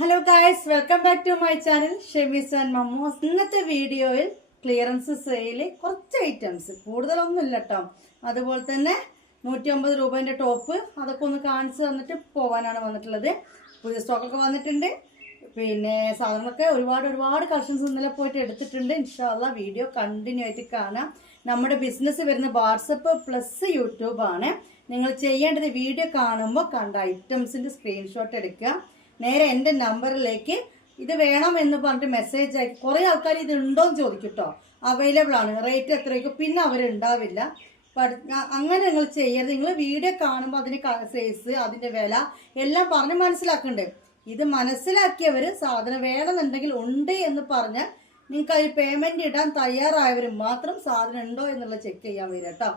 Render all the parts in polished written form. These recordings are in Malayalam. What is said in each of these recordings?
Hello guys, welcome back to my channel Shemees and Mammoos. ഇന്നത്തെ വീഡിയോയിൽ ക്ലിയറൻസ് സെയിൽ കുറച്ച് ഐറ്റംസ്, കൂടുതലൊന്നും ഇല്ല കേട്ടോ. അതുപോലെ തന്നെ 150 രൂപേൻ്റെ ടോപ്പ്, അതൊക്കെ ഒന്ന് കാണിച്ചു തന്നിട്ട് പോകാനാണ് വന്നിട്ടുള്ളത്. പുതിയ സ്റ്റോക്കൊക്കെ വന്നിട്ടുണ്ട്. പിന്നെ സാധനങ്ങളൊക്കെ ഒരുപാട് കളക്ഷൻസ് ഇന്നലെ പോയിട്ട് എടുത്തിട്ടുണ്ട്. ഇൻഷാ അല്ലാഹ് വീഡിയോ കണ്ടിന്യൂ ആയിട്ട് കാണാം. നമ്മുടെ ബിസിനസ് വരുന്ന വാട്സപ്പ് പ്ലസ് യൂട്യൂബ് ആണ്. നിങ്ങൾ ചെയ്യേണ്ടത് വീഡിയോ കാണുമ്പോൾ കണ്ട ഐറ്റംസിൻ്റെ സ്ക്രീൻഷോട്ട് എടുക്കുക, നേരെ എൻ്റെ നമ്പറിലേക്ക് ഇത് വേണം എന്ന് പറഞ്ഞിട്ട് മെസ്സേജ് അയക്കും. കുറേ ആൾക്കാർ ഇത് ഉണ്ടോയെന്ന് ചോദിക്കും കേട്ടോ. അവൈലബിൾ ആണ്, റേറ്റ് എത്രയ്ക്കും, പിന്നെ അവരുണ്ടാവില്ല. അങ്ങനെ നിങ്ങൾ ചെയ്യരുത്. നിങ്ങൾ വീഡിയോ കാണുമ്പോൾ അതിന് സൈസ്, അതിൻ്റെ വില എല്ലാം പറഞ്ഞ് മനസ്സിലാക്കണ്ടേ. ഇത് മനസ്സിലാക്കിയവർ സാധനം വേണമെന്നുണ്ടെങ്കിൽ ഉണ്ട് എന്ന് പറഞ്ഞാൽ നിങ്ങൾക്ക് അതിൽ പേയ്മെൻറ്റ് ഇടാൻ തയ്യാറായവർ മാത്രം സാധനം ഉണ്ടോ എന്നുള്ളത് ചെക്ക് ചെയ്യാൻ വരിക കേട്ടോ.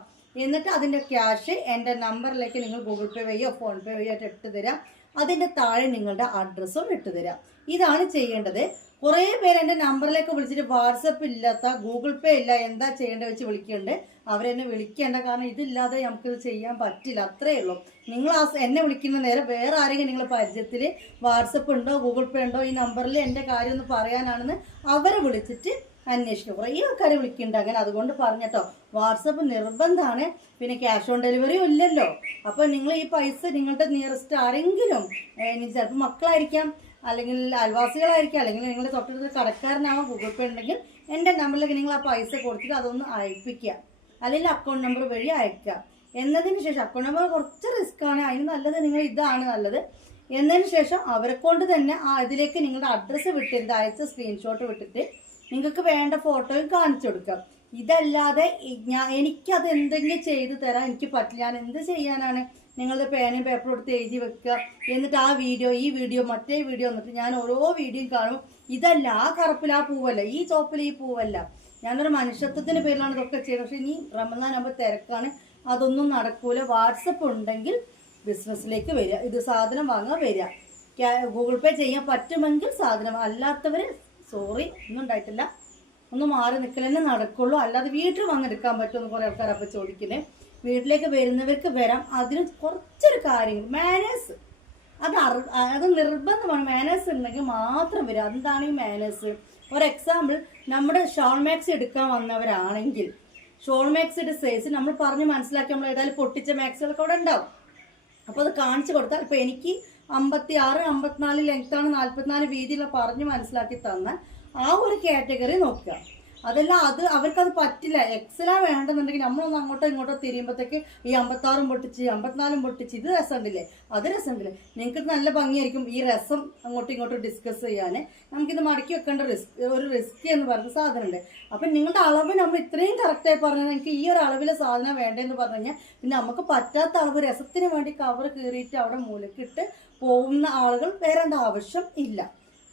എന്നിട്ട് അതിൻ്റെ ക്യാഷ് എൻ്റെ നമ്പറിലേക്ക് നിങ്ങൾ ഗൂഗിൾ പേ വഴിയോ ഫോൺ പേ വഴിയോ ആയിട്ട് ഇട്ട് തരാം. അതിൻ്റെ താഴെ നിങ്ങളുടെ അഡ്രസ്സും ഇട്ടുതരാം. ഇതാണ് ചെയ്യേണ്ടത്. കുറേ പേര് എൻ്റെ നമ്പറിലേക്ക് വിളിച്ചിട്ട് വാട്സപ്പ് ഇല്ലാത്ത, ഗൂഗിൾ പേ ഇല്ല, എന്താ ചെയ്യേണ്ടത് വെച്ച് വിളിക്കുന്നുണ്ട്. അവരെന്നെ വിളിക്കേണ്ട, കാരണം ഇതില്ലാതെ നമുക്കിത് ചെയ്യാൻ പറ്റില്ല. അത്രയേ ഉള്ളൂ. നിങ്ങൾ എന്നെ വിളിക്കുന്ന നേരം വേറെ ആരെങ്കിലും നിങ്ങൾ പരിചയത്തിൽ വാട്സപ്പ് ഉണ്ടോ ഗൂഗിൾ പേ ഉണ്ടോ ഈ നമ്പറിൽ എൻ്റെ കാര്യം ഒന്ന് പറയാനാണെന്ന് അവരെ വിളിച്ചിട്ട് അന്വേഷിക്കും. കുറേ ആൾക്കാരെ വിളിക്കുന്നുണ്ട് അങ്ങനെ. അതുകൊണ്ട് പറഞ്ഞട്ടോ, വാട്സപ്പ് നിർബന്ധമാണ്. പിന്നെ ക്യാഷ് ഓൺ ഡെലിവറിയും ഇല്ലല്ലോ. അപ്പോൾ നിങ്ങൾ ഈ പൈസ നിങ്ങളുടെ നിയറസ്റ്റ് ആരെങ്കിലും, ചിലപ്പോൾ മക്കളായിരിക്കാം, അല്ലെങ്കിൽ അയൽവാസികളായിരിക്കാം, അല്ലെങ്കിൽ നിങ്ങളുടെ തൊട്ടടുത്ത് കടക്കാരനാവാം, ഗൂഗിൾ പേ ഉണ്ടെങ്കിൽ എൻ്റെ നമ്പറിലേക്ക് നിങ്ങൾ ആ പൈസ കൊടുത്തിട്ട് അതൊന്ന് അയപ്പിക്കുക, അല്ലെങ്കിൽ അക്കൗണ്ട് നമ്പർ വഴി അയക്കുക. എന്നതിന് ശേഷം അക്കൗണ്ട് നമ്പർ കുറച്ച് റിസ്ക് ആണ്, അതിന് നല്ലത് നിങ്ങൾ ഇതാണ് നല്ലത്. എന്നതിന് ശേഷം അവരെ കൊണ്ട് തന്നെ ഇതിലേക്ക് നിങ്ങളുടെ അഡ്രസ്സ് വിട്ടിട്ട് അയച്ച സ്ക്രീൻഷോട്ട് വിട്ടിട്ട് നിങ്ങൾക്ക് വേണ്ട ഫോട്ടോയും കാണിച്ചു കൊടുക്കാം. ഇതല്ലാതെ എനിക്കത് എന്തെങ്കിലും ചെയ്തു തരാൻ എനിക്ക് പറ്റില്ല. ഞാൻ എന്ത് ചെയ്യാനാണ്? നിങ്ങളുടെ പേനയും പേപ്പറും എടുത്ത് എഴുതി വെക്കുക, എന്നിട്ട് ഈ വീഡിയോ മറ്റേ വീഡിയോ എന്നിട്ട് ഞാൻ ഓരോ വീഡിയോയും കാണും. ഇതല്ല, ആ കറുപ്പിൽ ആ പൂവല്ല, ഈ ചോപ്പിൽ ഈ പൂവല്ല. ഞാനൊരു മനുഷ്യത്വത്തിൻ്റെ പേരിലാണ് ഇതൊക്കെ ചെയ്തത്. പക്ഷെ ഇനി റമദാൻ ആകുമ്പോൾ തിരക്കാണ്, അതൊന്നും നടക്കൂല. വാട്സപ്പ് ഉണ്ടെങ്കിൽ ബിസിനസ്സിലേക്ക് വരിക, ഇത് സാധനം വാങ്ങാൻ വരിക. ഗൂഗിൾ പേ ചെയ്യാൻ പറ്റുമെങ്കിൽ സാധനം, അല്ലാത്തവർ സോറി, ഒന്നും ഉണ്ടായിട്ടില്ല, ഒന്ന് മാറി നിൽക്കലെന്നെ നടക്കുള്ളൂ. അല്ലാതെ വീട്ടിൽ വന്നെടുക്കാൻ പറ്റുമെന്ന് കുറേ ആൾക്കാർ അപ്പോൾ ചോദിക്കുന്നത്. വീട്ടിലേക്ക് വരുന്നവർക്ക് വരാം. അതിന് കുറച്ചൊരു കാര്യങ്ങൾ, മാനേഴ്സ്, അത് നിർബന്ധമാണ്. മാനേഴ്സ് ഉണ്ടെങ്കിൽ മാത്രം വരും. എന്താണ് ഈ മാനേഴ്സ്? ഒരു എക്സാമ്പിൾ, നമ്മുടെ ഷോൾ മാക്സി എടുക്കാൻ വന്നവരാണെങ്കിൽ ഷോൾ മാക്സിയുടെ സൈസ് നമ്മൾ പറഞ്ഞ് മനസ്സിലാക്കി, നമ്മൾ ഏതായാലും പൊട്ടിച്ച മാക്സികളൊക്കെ അവിടെ ഉണ്ടാവും. അപ്പോൾ അത് കാണിച്ചു കൊടുത്താൽ, ഇപ്പോൾ എനിക്ക് 56, 54 ലെങ്ത്താണ്, 44 വീതിയുള്ള പറഞ്ഞ് മനസ്സിലാക്കി തന്നാൽ ആ ഒരു കാറ്റഗറി നോക്കുക. അതല്ല, അവർക്കത് പറ്റില്ല, എക്സലാ വേണ്ടെന്നുണ്ടെങ്കിൽ നമ്മളൊന്ന് അങ്ങോട്ടോ ഇങ്ങോട്ടോ തിരിയുമ്പോഴത്തേക്ക് ഈ 56 പൊട്ടിച്ച് 54 പൊട്ടിച്ച് ഇത് രസമുണ്ടല്ലേ, അത് രസമുണ്ടല്ലേ, നിങ്ങൾക്ക് നല്ല ഭംഗിയായിരിക്കും ഈ രസം അങ്ങോട്ടും ഇങ്ങോട്ടും ഡിസ്കസ് ചെയ്യാൻ. നമുക്കിത് മടക്കി വെക്കേണ്ട ഒരു റിസ്ക് എന്ന് പറഞ്ഞ സാധനമുണ്ട്. അപ്പം നിങ്ങളുടെ അളവ് നമ്മൾ ഇത്രയും കറക്റ്റായി പറഞ്ഞാൽ എനിക്ക് ഈ ഒരു അളവിലെ സാധനം വേണ്ടതെന്ന് പറഞ്ഞു കഴിഞ്ഞാൽ പിന്നെ നമുക്ക് പറ്റാത്ത അളവ് രസത്തിന് വേണ്ടി കവർ കീറിയിട്ട് അവിടെ മൂലക്കിട്ട് പോകുന്ന ആളുകൾ വരേണ്ട ആവശ്യം ഇല്ല.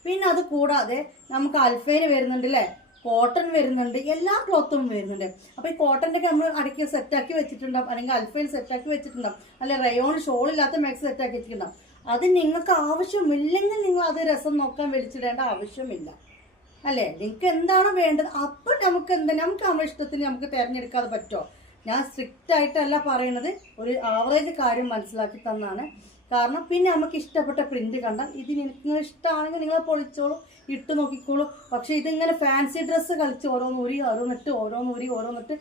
പിന്നെ അത് കൂടാതെ നമുക്ക് അൽഫൈന് വരുന്നുണ്ട് അല്ലേ, കോട്ടൺ വരുന്നുണ്ട്, എല്ലാ ക്ലോത്തും വരുന്നുണ്ട്. അപ്പോൾ ഈ കോട്ടൻ്റെ ഒക്കെ നമ്മൾ അടക്കി സെറ്റാക്കി വെച്ചിട്ടുണ്ടാവും, അല്ലെങ്കിൽ അൽഫൈൻ സെറ്റാക്കി വെച്ചിട്ടുണ്ടാവും, അല്ലെ റയോൺ ഷോളില്ലാത്ത മാക്സ് സെറ്റാക്കി വെച്ചിട്ടുണ്ടാവും. അത് നിങ്ങൾക്ക് ആവശ്യമില്ലെങ്കിൽ നിങ്ങൾ അത് രസം നോക്കാൻ വിളിച്ചിടേണ്ട ആവശ്യമില്ല, അല്ലേ? നിങ്ങൾക്ക് എന്താണോ വേണ്ടത് അപ്പം നമുക്ക് നമ്മുടെ ഇഷ്ടത്തിന് നമുക്ക് തിരഞ്ഞെടുക്കാതെ പറ്റുമോ? ഞാൻ സ്ട്രിക്റ്റ് ആയിട്ടല്ല പറയണത്, ഒരു ആവറേജ് കാര്യം മനസ്സിലാക്കി തന്നാണ്. കാരണം പിന്നെ നമുക്ക് ഇഷ്ടപ്പെട്ട പ്രിന്റ് കണ്ടാൽ ഇത് നിങ്ങൾക്ക് ഇഷ്ടമാണെങ്കിൽ നിങ്ങൾ പൊളിച്ചോളൂ, ഇട്ട് നോക്കിക്കോളൂ. പക്ഷെ ഇതിങ്ങനെ ഫാൻസി ഡ്രസ്സ് കളിച്ച് ഓരോന്നിട്ട്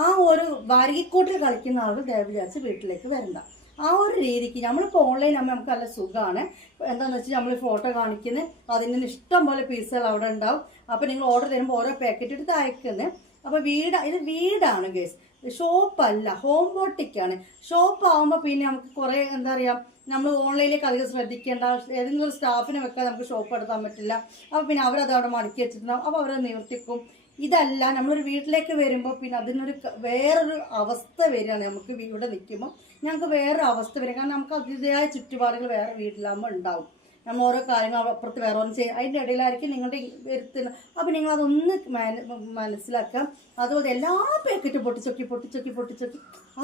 ആ ഒരു വാരികൂട്ടിൽ കളിക്കുന്ന ആളുകൾ ദയവ് വിചാരിച്ച് വീട്ടിലേക്ക് വരണ്ട. ആ ഒരു രീതിക്ക് നമ്മളിപ്പോൾ ഓൺലൈൻ ആകുമ്പോൾ നമുക്ക് നല്ല സുഖമാണ്. എന്താണെന്ന് വെച്ചാൽ നമ്മൾ ഫോട്ടോ കാണിക്കുന്നത്, അതിന് ഇഷ്ടം പോലെ പീസുകൾ അവിടെ ഉണ്ടാവും. അപ്പോൾ നിങ്ങൾ ഓർഡർ തരുമ്പോൾ ഓരോ പാക്കറ്റ് എടുത്ത് അയക്കുന്നത്. അപ്പോൾ ഇത് വീടാണ് ഗൈസ്, ഷോപ്പല്ല, ഹോം ബോട്ടിക്കാണ്. ഷോപ്പ് ആകുമ്പോൾ പിന്നെ നമുക്ക് കുറേ എന്താ പറയുക, നമ്മൾ ഓൺലൈനിലേക്ക് അധികം ശ്രദ്ധിക്കേണ്ട, ഏതെങ്കിലും ഒരു സ്റ്റാഫിനെ വെക്കാൻ നമുക്ക് ഷോപ്പ് എടുക്കാൻ പറ്റില്ല. അപ്പോൾ പിന്നെ അവരത് അവിടെ മടക്കി വെച്ചിട്ടുണ്ടാവും, അപ്പോൾ അവരത് നിവർത്തിക്കും. ഇതല്ല, നമ്മളൊരു വീട്ടിലേക്ക് വരുമ്പോൾ പിന്നെ അതിനൊരു വേറൊരു അവസ്ഥ വരികയാണ്. നമുക്ക് ഇവിടെ നിൽക്കുമ്പോൾ ഞങ്ങൾക്ക് വേറൊരു അവസ്ഥ വരിക, കാരണം നമുക്ക് അതിൻ്റെതായ ചുറ്റുപാടുകൾ വേറെ വീട്ടിലാകുമ്പോൾ ഉണ്ടാവും. നമ്മൾ ഓരോ കാര്യങ്ങൾ അപ്പുറത്ത് വേറെ ഒന്നും ചെയ്യും, അതിൻ്റെ ഇടയിലായിരിക്കും നിങ്ങളുടെ വരുത്തുന്നത്. അപ്പോൾ നിങ്ങളതൊന്ന് മനസ്സിലാക്കാം. അതുപോലെ എല്ലാ പാക്കറ്റും പൊട്ടിച്ചൊക്കി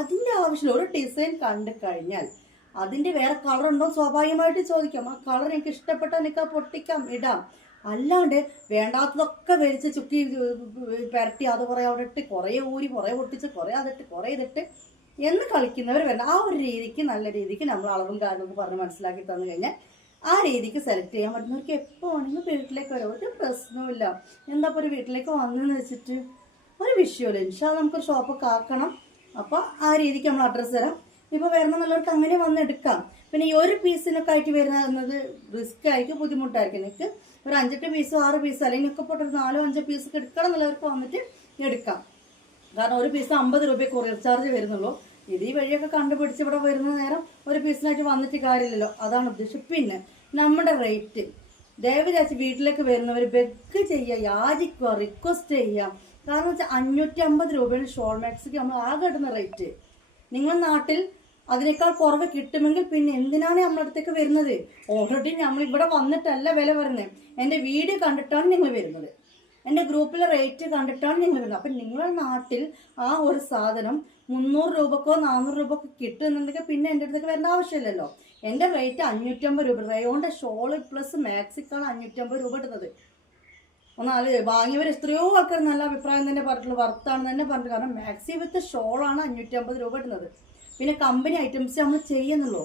അതിൻ്റെ ആവശ്യമില്ല. ഒരു ഡിസൈൻ കണ്ടു കഴിഞ്ഞാൽ അതിൻ്റെ വേറെ കളറുണ്ടോ സ്വാഭാവികമായിട്ട് ചോദിക്കാം. ആ കളർ എനിക്ക് ഇഷ്ടപ്പെട്ടാൽ എനിക്ക് പൊട്ടിക്കാം, ഇടാം. അല്ലാണ്ട് വേണ്ടാത്തതൊക്കെ വലിച്ച് ചുക്കി പരട്ടി അത് കുറേ അവിടെ ഇട്ട് കുറേ ഊരി കുറേ പൊട്ടിച്ച് കുറേ അതിട്ട് കുറേ ഇതിട്ട് എന്ന് കളിക്കുന്നവർ വേണ്ട. ആ ഒരു രീതിക്ക് നല്ല രീതിക്ക് നമ്മൾ അളവും കാര്യങ്ങളൊക്കെ പറഞ്ഞ് മനസ്സിലാക്കി തന്നു കഴിഞ്ഞാൽ ആ രീതിക്ക് സെലക്ട് ചെയ്യാൻ പറ്റുന്നവർക്ക് എപ്പോൾ വേണമെങ്കിലും വീട്ടിലേക്ക് വരാം, ഒരു പ്രശ്നവുമില്ല. എന്താ ഇപ്പോൾ ഒരു വീട്ടിലേക്ക് വന്നെന്ന് വെച്ചിട്ട് ഒരു വിഷയമില്ല. ഇൻഷാ നമുക്കൊരു ഷോപ്പൊക്കെ ആക്കണം. അപ്പോൾ ആ രീതിക്ക് നമ്മൾ അഡ്രസ്സ് തരാം. ഇപ്പോൾ വരണമെന്നുള്ളവർക്ക് അങ്ങനെ വന്ന് എടുക്കാം. പിന്നെ ഈ ഒരു പീസിനൊക്കെ ആയിട്ട് വരുന്നത് റിസ്ക് ആയിരിക്കും, ബുദ്ധിമുട്ടായിരിക്കും. നിങ്ങൾക്ക് ഒരു 5-8 പീസോ 6 പീസോ അല്ലെങ്കിൽ ഒക്കെ പോട്ടൊരു 4-5 പീസൊക്കെ എടുക്കണം എന്നുള്ളവർക്ക് വന്നിട്ട് എടുക്കാം. കാരണം ഒരു പീസ് 50 രൂപ കൊറിയർ ചാർജ് വരുന്നുള്ളൂ. ഇത് ഈ വഴിയൊക്കെ കണ്ടുപിടിച്ച് ഇവിടെ വരുന്ന നേരം ഒരു പീസിനായിട്ട് വന്നിട്ട് കാര്യമില്ലല്ലോ, അതാണ് ഉദ്ദേശം. പിന്നെ നമ്മുടെ റേറ്റ് ദയവ് ചേച്ചി വീട്ടിലേക്ക് വരുന്നവർ ബെഗ് ചെയ്യുക, യാചിക്കുക, റിക്വസ്റ്റ് ചെയ്യുക. കാരണം വെച്ചാൽ 550 രൂപയാണ് ഷോൾ മാക്സിക്ക് നമ്മൾ ആകെ ഇടുന്ന റേറ്റ്. നിങ്ങളുടെ നാട്ടിൽ അതിനേക്കാൾ കുറവ് കിട്ടുമെങ്കിൽ പിന്നെ എന്തിനാണ് നമ്മുടെ അടുത്തേക്ക് വരുന്നത്? ഓൾറെഡി നമ്മൾ ഇവിടെ വന്നിട്ടല്ല വില പറയുന്നത്, എൻ്റെ വീഡിയോ കണ്ടിട്ടാണ് നിങ്ങൾ വരുന്നത്, എൻ്റെ ഗ്രൂപ്പിലെ റേറ്റ് കണ്ടിട്ടാണ് നിങ്ങൾ വരുന്നത്. അപ്പം നിങ്ങളുടെ നാട്ടിൽ ആ ഒരു സാധനം 300 രൂപക്കോ 400 രൂപക്കോ കിട്ടുന്നുണ്ടെങ്കിൽ പിന്നെ എൻ്റെ അടുത്തേക്ക് വരേണ്ട ആവശ്യമില്ലല്ലോ. എൻ്റെ റേറ്റ് 550 രൂപ. റയോണിൻ്റെ ഷോള് പ്ലസ് മാക്സിക്കാണ് 550 രൂപ ഇടുന്നത്. ഒന്നാല് വാങ്ങിയവർ എത്രയോ ആൾക്കാർ നല്ല അഭിപ്രായം തന്നെ പറഞ്ഞിട്ടുള്ളൂ, വർത്താണെന്ന് തന്നെ പറഞ്ഞു. കാരണം മാക്സി വിത്ത് ഷോളാണ് 550 രൂപ ഇടുന്നത്. പിന്നെ കമ്പനി ഐറ്റംസ് നമ്മൾ ചെയ്യുന്നുള്ളൂ.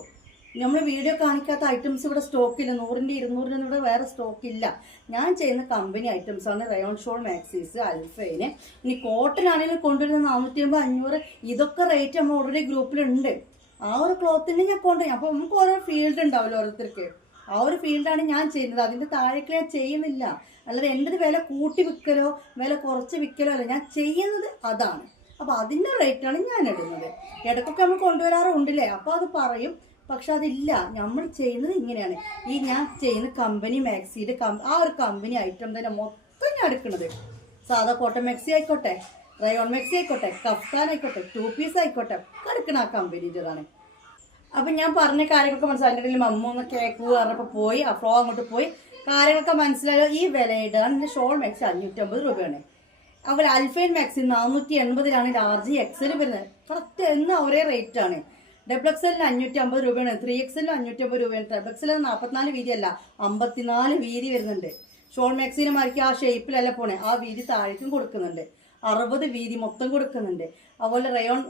നമ്മൾ വീഡിയോ കാണിക്കാത്ത ഐറ്റംസ് ഇവിടെ സ്റ്റോക്കില്ല. 100-ൻ്റെ 200-ൻ്റെ ഇവിടെ വേറെ സ്റ്റോക്കില്ല. ഞാൻ ചെയ്യുന്ന കമ്പനി ഐറ്റംസ് ആണ് റയോൺ ഷോൾ മാക്സീസ്, അൽഫൈന്. ഇനി കോട്ടൺ ആണെങ്കിലും കൊണ്ടുവരുന്ന 450-500 ഇതൊക്കെ റേറ്റ് നമ്മൾ ഓൾറെഡി ഗ്രൂപ്പിലുണ്ട്. ആ ഒരു ക്ലോത്തിന് ഞാൻ കൊണ്ടുപോയി. അപ്പോൾ നമുക്ക് ഓരോ ഫീൽഡ് ഉണ്ടാവില്ല ഓരോരുത്തർക്ക്. ആ ഒരു ഫീൽഡാണ് ഞാൻ ചെയ്യുന്നത്. അതിൻ്റെ താഴേക്ക് ഞാൻ ചെയ്യുന്നില്ല. അല്ലാതെ എൻ്റെ വില കൂട്ടി വിൽക്കലോ വില കുറച്ച് വിൽക്കലോ അല്ല, ഞാൻ ചെയ്യുന്നത് അതാണ്. അപ്പോൾ അതിൻ്റെ റേറ്റാണ് ഞാൻ ഇടുന്നത്. ഇടയ്ക്കൊക്കെ നമ്മൾ കൊണ്ടുവരാറുണ്ടല്ലേ, അപ്പോൾ അത് പറയും. പക്ഷെ അതില്ല, നമ്മൾ ചെയ്യുന്നത് ഇങ്ങനെയാണ്. ഈ ഞാൻ ചെയ്യുന്ന കമ്പനി മാക്സിയുടെ ആ ഒരു കമ്പനി ഐറ്റം തന്നെ മൊത്തം ഞാൻ എടുക്കുന്നത്. സാധാ കോട്ടൺ മാക്സി ആയിക്കോട്ടെ, റയോൺ മാക്സി ആയിക്കോട്ടെ, കഫ്താൻ ആയിക്കോട്ടെ, 2 പീസ് ആയിക്കോട്ടെ, എടുക്കുന്ന ആ കമ്പനീൻ്റെതാണ്. അപ്പം ഞാൻ പറഞ്ഞ കാര്യങ്ങളൊക്കെ മനസ്സിലായി. എൻ്റെ ഇടയിൽ മമ്മൂന്ന് കേക്ക് പറഞ്ഞപ്പോൾ പോയി ആ ഫ്ലോ അങ്ങോട്ട് പോയി കാര്യങ്ങളൊക്കെ മനസ്സിലായോ. ഈ വിലയുടെ എൻ്റെ ഷോൾ മാക്സി 550 രൂപയാണ്. അതുപോലെ അൽഫൈൻ മാക്സി 480-ലാണ് ലാർജ് എക്സൽ വരുന്നത്. കറക്റ്റ് എന്ന ഒരേ റേറ്റാണ്. XXL 550 രൂപയാണ്, 3XL 550 രൂപയാണ്. XXL 44 വീതി അല്ല, 54 വീതി വരുന്നുണ്ട്. ഷോൾ മാക്സിനെ മാറിക്ക് ആ ഷേപ്പിലല്ല പോണേ, ആ വീതി താഴേക്കും കൊടുക്കുന്നുണ്ട്. 60 വീതി മൊത്തം കൊടുക്കുന്നുണ്ട്. അതുപോലെ റയോൺ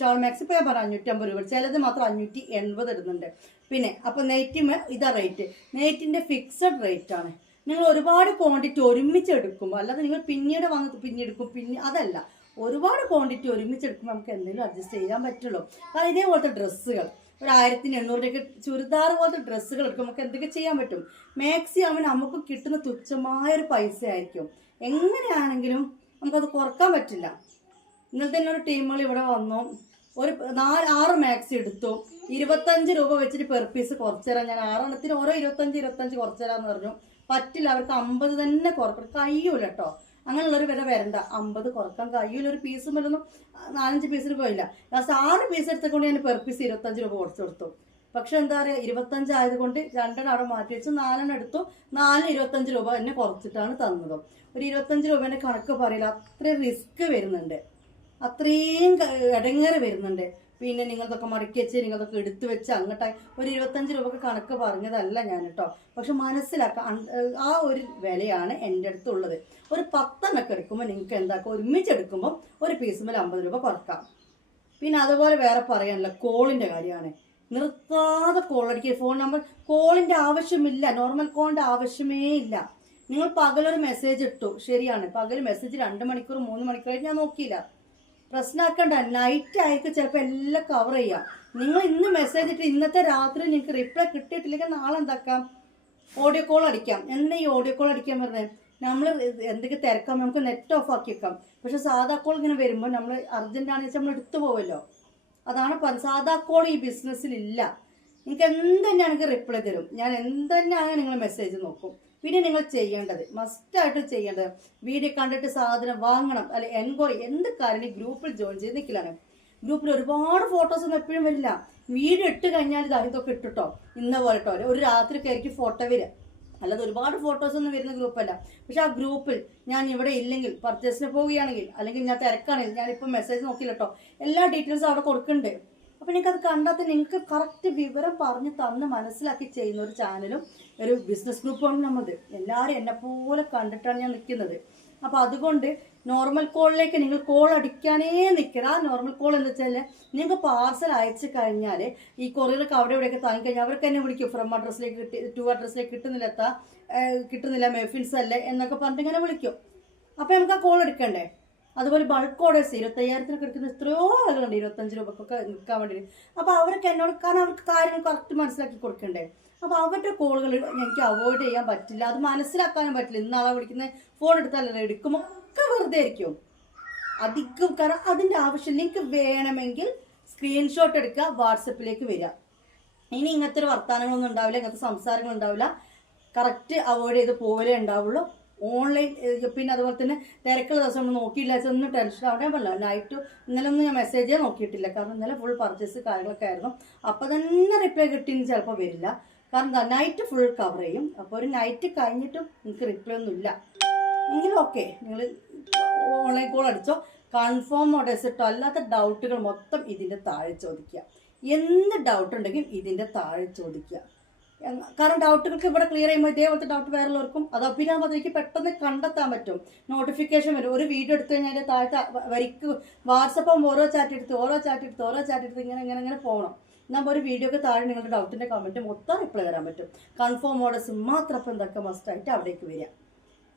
ഷോൾ മാക്സി ഇപ്പോൾ ഞാൻ പറഞ്ഞു 550 രൂപ, ചിലത് മാത്രം 580 ഇടുന്നുണ്ട്. പിന്നെ അപ്പോൾ നെയ്റ്റിന് ഇതാ റേറ്റ്. നെയ്റ്റിൻ്റെ ഫിക്സഡ് റേറ്റ് ആണ്. നിങ്ങൾ ഒരുപാട് ക്വാണ്ടിറ്റി ഒരുമിച്ച് എടുക്കുമ്പോൾ, അല്ലാതെ നിങ്ങൾ പിന്നീട് വന്ന് പിന്നെടുക്കും, പിന്നെ അതല്ല. ഒരുപാട് ക്വാണ്ടിറ്റി ഒരുമിച്ചെടുക്കുമ്പോൾ നമുക്ക് എന്തെങ്കിലും അഡ്ജസ്റ്റ് ചെയ്യാൻ പറ്റുള്ളൂ. കാരണം ഇതേപോലത്തെ ഡ്രസ്സുകൾ ഒരു 1800 രൂപയ്ക്ക് ചുരിദാർ പോലത്തെ ഡ്രസ്സുകൾ എടുക്കും, നമുക്ക് എന്തൊക്കെ ചെയ്യാൻ പറ്റും. മാക്സി ആവുമ്പോൾ നമുക്ക് കിട്ടുന്ന തുച്ഛമായൊരു പൈസ ആയിരിക്കും. എങ്ങനെയാണെങ്കിലും നമുക്കത് കുറക്കാൻ പറ്റില്ല. ഇന്നലെ തന്നെ ഒരു ടീമുകൾ ഇവിടെ വന്നു, ഒരു 4-6 മാക്സി എടുത്തു. 25 രൂപ വെച്ചിട്ട് പെർ പീസ് കുറച്ചു തരാം, ഞാൻ 6 എണ്ണത്തിന് ഓരോ 25 കുറച്ചു തരാമെന്ന് പറഞ്ഞു. പറ്റില്ല, അവർക്ക് 50 തന്നെ കുറക്കണം കഴിയൂല കേട്ടോ. അങ്ങനെയുള്ളൊരു വില വരണ്ട. 50 കുറക്കാൻ കഴിയൂല. ഒരു പീസും വല്ലൊന്നും 4-5 പീസിന് പോയില്ല. ലാസ്റ്റ് 6 പീസ് എടുത്തുകൊണ്ട് ഞാൻ പെർ പീസ് 25 രൂപ കുറച്ച് കൊടുത്തു. പക്ഷെ എന്താ പറയുക, 25 ആയതുകൊണ്ട് 2 അവിടെ മാറ്റി വെച്ച് 4 എടുത്തു. 4 25 രൂപ എന്നെ കുറച്ചിട്ടാണ് തന്നത്. ഒരു 25 രൂപേൻ്റെ കണക്ക് പറയില്ല, അത്രയും റിസ്ക് വരുന്നുണ്ട്, അത്രയും ഇടങ്ങേറ് വരുന്നുണ്ട്. പിന്നെ നിങ്ങളതൊക്കെ മടക്കി വെച്ച് നിങ്ങളതൊക്കെ എടുത്തു വെച്ച് അങ്ങോട്ടായി ഒരു 25 രൂപക്ക് കണക്ക് പറഞ്ഞതല്ല ഞാൻ കേട്ടോ. പക്ഷെ മനസ്സിലാക്കാം, ആ ഒരു വിലയാണ് എൻ്റെ അടുത്തുള്ളത്. ഒരു 10 എണ്ണൊക്കെ എടുക്കുമ്പോൾ നിങ്ങൾക്ക് എന്താക്കാം, ഒരുമിച്ച് എടുക്കുമ്പോൾ ഒരു പീസുമ്പോൾ 50 രൂപ കുറക്കാം. പിന്നെ അതുപോലെ വേറെ പറയാനില്ല, കോളിൻ്റെ കാര്യമാണ്. നിർത്താതെ കോൾ അടിക്കുക. ഫോൺ നമ്പർ കോളിൻ്റെ ആവശ്യമില്ല, നോർമൽ കോളിൻ്റെ ആവശ്യമേ ഇല്ല. നിങ്ങൾ പകലൊരു മെസ്സേജ് ഇട്ടു, ശരിയാണ്, പകൽ മെസ്സേജ് 2 മണിക്കൂർ 3 മണിക്കൂറായിട്ട് ഞാൻ നോക്കിയില്ല, പ്രശ്നമാക്കണ്ട. നൈറ്റ് ആയിരിക്കും ചിലപ്പോൾ എല്ലാം കവർ ചെയ്യാം. നിങ്ങൾ ഇന്ന് മെസ്സേജ് ഇട്ട് ഇന്നത്തെ രാത്രി നിങ്ങൾക്ക് റിപ്ലൈ കിട്ടിയിട്ടില്ലെങ്കിൽ നാളെ എന്താക്കാം, ഓഡിയോ കോൾ അടിക്കാം. എന്തിനാ ഈ ഓഡിയോ കോൾ അടിക്കാൻ പറഞ്ഞത്? നമ്മൾ എന്തൊക്കെ തിരക്കാം, നമുക്ക് നെറ്റ് ഓഫ് ആക്കി വെക്കാം. പക്ഷെ സാധാ കോൾ ഇങ്ങനെ വരുമ്പോൾ നമ്മൾ അർജൻറ്റാണെന്ന് വെച്ചാൽ നമ്മൾ എടുത്തു പോവുമല്ലോ. അതാണ് പറഞ്ഞത്, സാധാ കോൾ ഈ ബിസിനസ്സിലില്ല. നിങ്ങൾക്ക് എന്തെന്നെയാണെങ്കിൽ റിപ്ലൈ തരും. ഞാൻ എന്തെന്നെയാണ് നിങ്ങൾ മെസ്സേജ് നോക്കും. പിന്നെ നിങ്ങൾ ചെയ്യേണ്ടത്, മസ്റ്റായിട്ട് ചെയ്യേണ്ടത്, വീഡിയോ കണ്ടിട്ട് സാധനം വാങ്ങണം അല്ലെ എൻക്വയറി എന്ത് കാര്യം ഗ്രൂപ്പിൽ ജോയിൻ ചെയ്ത് നിൽക്കലാണ്. ഗ്രൂപ്പിൽ ഒരുപാട് ഫോട്ടോസൊന്നും എപ്പോഴും വരില്ല. വീഡിയോ ഇട്ട് കഴിഞ്ഞാൽ ഇതൊക്കെ ഇട്ടിട്ടോ ഇന്ന പോലെ ഇട്ടോ ഒരു രാത്രിയൊക്കെ ആയിരിക്കും ഫോട്ടോ വരിക, അല്ലാതെ ഒരുപാട് ഫോട്ടോസൊന്നും വരുന്ന ഗ്രൂപ്പല്ല. പക്ഷെ ആ ഗ്രൂപ്പിൽ ഞാൻ ഇവിടെ ഇല്ലെങ്കിൽ, പർച്ചേസിന് പോവുകയാണെങ്കിൽ അല്ലെങ്കിൽ ഞാൻ തിരക്കാണെങ്കിൽ, ഞാനിപ്പോൾ മെസ്സേജ് നോക്കില്ല കേട്ടോ, എല്ലാ ഡീറ്റെയിൽസും അവിടെ കൊടുക്കുന്നുണ്ട്. അപ്പോൾ നിങ്ങൾക്കത് കണ്ടാൽ നിങ്ങൾക്ക് കറക്റ്റ് വിവരം പറഞ്ഞ് തന്ന് മനസ്സിലാക്കി ചെയ്യുന്ന ഒരു ചാനലും ഒരു ബിസിനസ് ഗ്രൂപ്പാണ് നമ്മളത്. എല്ലാവരും എന്നെപ്പോലെ കണ്ടിട്ടാണ് ഞാൻ നിൽക്കുന്നത്. അപ്പോൾ അതുകൊണ്ട് നോർമൽ കോളിലേക്ക് നിങ്ങൾ കോൾ അടിക്കാനേ നിൽക്കണം. ആ നോർമൽ കോൾ എന്ന് വെച്ചാൽ നിങ്ങൾക്ക് പാർസൽ അയച്ചു കഴിഞ്ഞാൽ ഈ കൊറിയറൊക്കെ അവിടെ ഇവിടെയൊക്കെ താങ്ങി കഴിഞ്ഞാൽ അവർക്ക് തന്നെ വിളിക്കും, ഫ്രം അഡ്രസ്സിലേക്ക് ടു അഡ്രസ്സിലേക്ക് കിട്ടുന്നില്ല മെഫിൻസ് അല്ലേ എന്നൊക്കെ പറഞ്ഞിട്ട് ഇങ്ങനെ വിളിക്കും. അപ്പോൾ നമുക്ക് ആ കോൾ എടുക്കണ്ടേ. അതുപോലെ ബൾക്ക് ഓർഡേഴ്സ് 25,000 എടുക്കുന്ന എത്രയോ ആളുകളുണ്ട് 25 രൂപക്കൊക്കെ നിൽക്കാൻ വേണ്ടിയിട്ട്. അപ്പോൾ അവർക്ക് എന്നോട്, കാരണം അവർക്ക് കാര്യങ്ങൾ കറക്റ്റ് മനസ്സിലാക്കി കൊടുക്കണ്ടേ. അപ്പോൾ അവരുടെ കോളുകൾ എനിക്ക് അവോയ്ഡ് ചെയ്യാൻ പറ്റില്ല, അത് മനസ്സിലാക്കാനും പറ്റില്ല. ഇന്നാളെ വിളിക്കുന്ന ഫോൺ എടുത്താലല്ലേ, എടുക്കുമ്പോൾ ഒക്കെ വെറുതെ ആയിരിക്കും അധികം. കാരണം അതിൻ്റെ ആവശ്യമില്ല. നിങ്ങൾക്ക് വേണമെങ്കിൽ സ്ക്രീൻഷോട്ട് എടുക്കുക, വാട്സപ്പിലേക്ക് വരിക. ഇനി ഇങ്ങനത്തെ ഒരു വർത്തമാനങ്ങളൊന്നും ഉണ്ടാവില്ല, ഇങ്ങനത്തെ സംസാരങ്ങൾ ഉണ്ടാവില്ല. കറക്റ്റ് അവോയ്ഡ് ചെയ്ത് പോലേ ഉണ്ടാവുള്ളൂ. ഓൺലൈൻ പിന്നെ അതുപോലെ തന്നെ തിരക്കുള്ള ദിവസം നമ്മൾ നോക്കിയില്ല, ഒന്നും ടെൻഷൻ ആവണേ പറ്റില്ല. നൈറ്റ് ഇന്നലെ ഒന്നും ഞാൻ മെസ്സേജേ നോക്കിയിട്ടില്ല, കാരണം ഇന്നലെ ഫുൾ പർച്ചേസ് കാര്യങ്ങളൊക്കെ ആയിരുന്നു. അപ്പോൾ തന്നെ റിപ്ലൈ കിട്ടിയെന്ന് ചിലപ്പോൾ വരില്ല, കാരണം എന്താ നൈറ്റ് ഫുൾ കവർ ചെയ്യും. അപ്പോൾ ഒരു നൈറ്റ് കഴിഞ്ഞിട്ടും നിങ്ങൾക്ക് റിപ്ലൈ ഒന്നും ഇല്ല എങ്കിലും ഓക്കെ, നിങ്ങൾ ഓൺലൈൻ കോൾ അടിച്ചോ. കൺഫേം ഓർഡേഴ്സ് ഇട്ടോ. അല്ലാത്ത ഡൗട്ടുകൾ മൊത്തം ഇതിൻ്റെ താഴെ ചോദിക്കുക. എന്ത് ഡൗട്ട് ഉണ്ടെങ്കിൽ ഇതിൻ്റെ താഴെ ചോദിക്കുക. കാരണം ഡൗട്ടുകൾക്ക് ഇവിടെ ക്ലിയർ ചെയ്യുമ്പോൾ ഇതേപോലത്തെ ഡൗട്ട് വേറെ ഉള്ളവർക്കും അത് അഭിരാമതിക്ക് പെട്ടെന്ന് കണ്ടെത്താൻ പറ്റും. നോട്ടിഫിക്കേഷൻ വരും. ഒരു വീഡിയോ എടുത്തു കഴിഞ്ഞാൽ അതിൻ്റെ താഴത്തെ വരിക്ക് വാട്സപ്പം ഓരോ ചാറ്റ് എടുത്ത് ഇങ്ങനെ പോകണം. നമ്മൾ ഒരു വീഡിയോക്ക് താഴെ നിങ്ങളുടെ ഡൗട്ടിൻ്റെ കമൻറ്റ് മൊത്തം റിപ്ലൈ തരാൻ പറ്റും. കൺഫേം ഓർഡേഴ്സ് മാത്രം അപ്പം എന്തൊക്കെ മസ്റ്റായിട്ട് അവിടേക്ക് വരിക.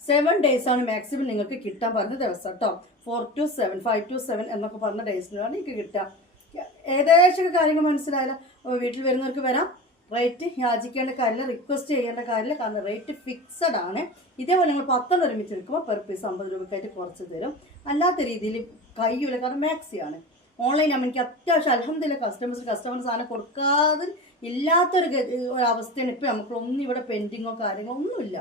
7 days ആണ് മാക്സിമം നിങ്ങൾക്ക് കിട്ടാൻ പറഞ്ഞ ദിവസം കേട്ടോ. 4 to 7, 5 to 7 എന്നൊക്കെ പറഞ്ഞ ഡേയ്സിനാണ് നിങ്ങൾക്ക് കിട്ടുക. ഏകദേശം കാര്യങ്ങൾ മനസ്സിലായാലോ. വീട്ടിൽ വരുന്നവർക്ക് വരാം. റേറ്റ് യാചിക്കേണ്ട കാര്യമില്ല, റിക്വസ്റ്റ് ചെയ്യേണ്ട കാര്യമില്ല, കാരണം റേറ്റ് ഫിക്സഡ് ആണ്. ഇതേപോലെ നിങ്ങൾ 10 ഒരുമിച്ച് എടുക്കുമ്പോൾ പെർ പീസ് 50 രൂപയ്ക്കായിട്ട് കുറച്ച് തരും. അല്ലാത്ത രീതിയിൽ കഴിയൂല, കാരണം മാക്സിയാണ്. ഓൺലൈൻ ആകുമ്പോൾ എനിക്ക് അത്യാവശ്യം അൽഹംദുലില്ലാ കസ്റ്റമർ സാധനം കൊടുക്കാതെ ഇല്ലാത്തൊരു അവസ്ഥയാണ് ഇപ്പോൾ. നമുക്കൊന്നും ഇവിടെ പെൻഡിങ്ങോ കാര്യങ്ങളോ ഒന്നുമില്ല.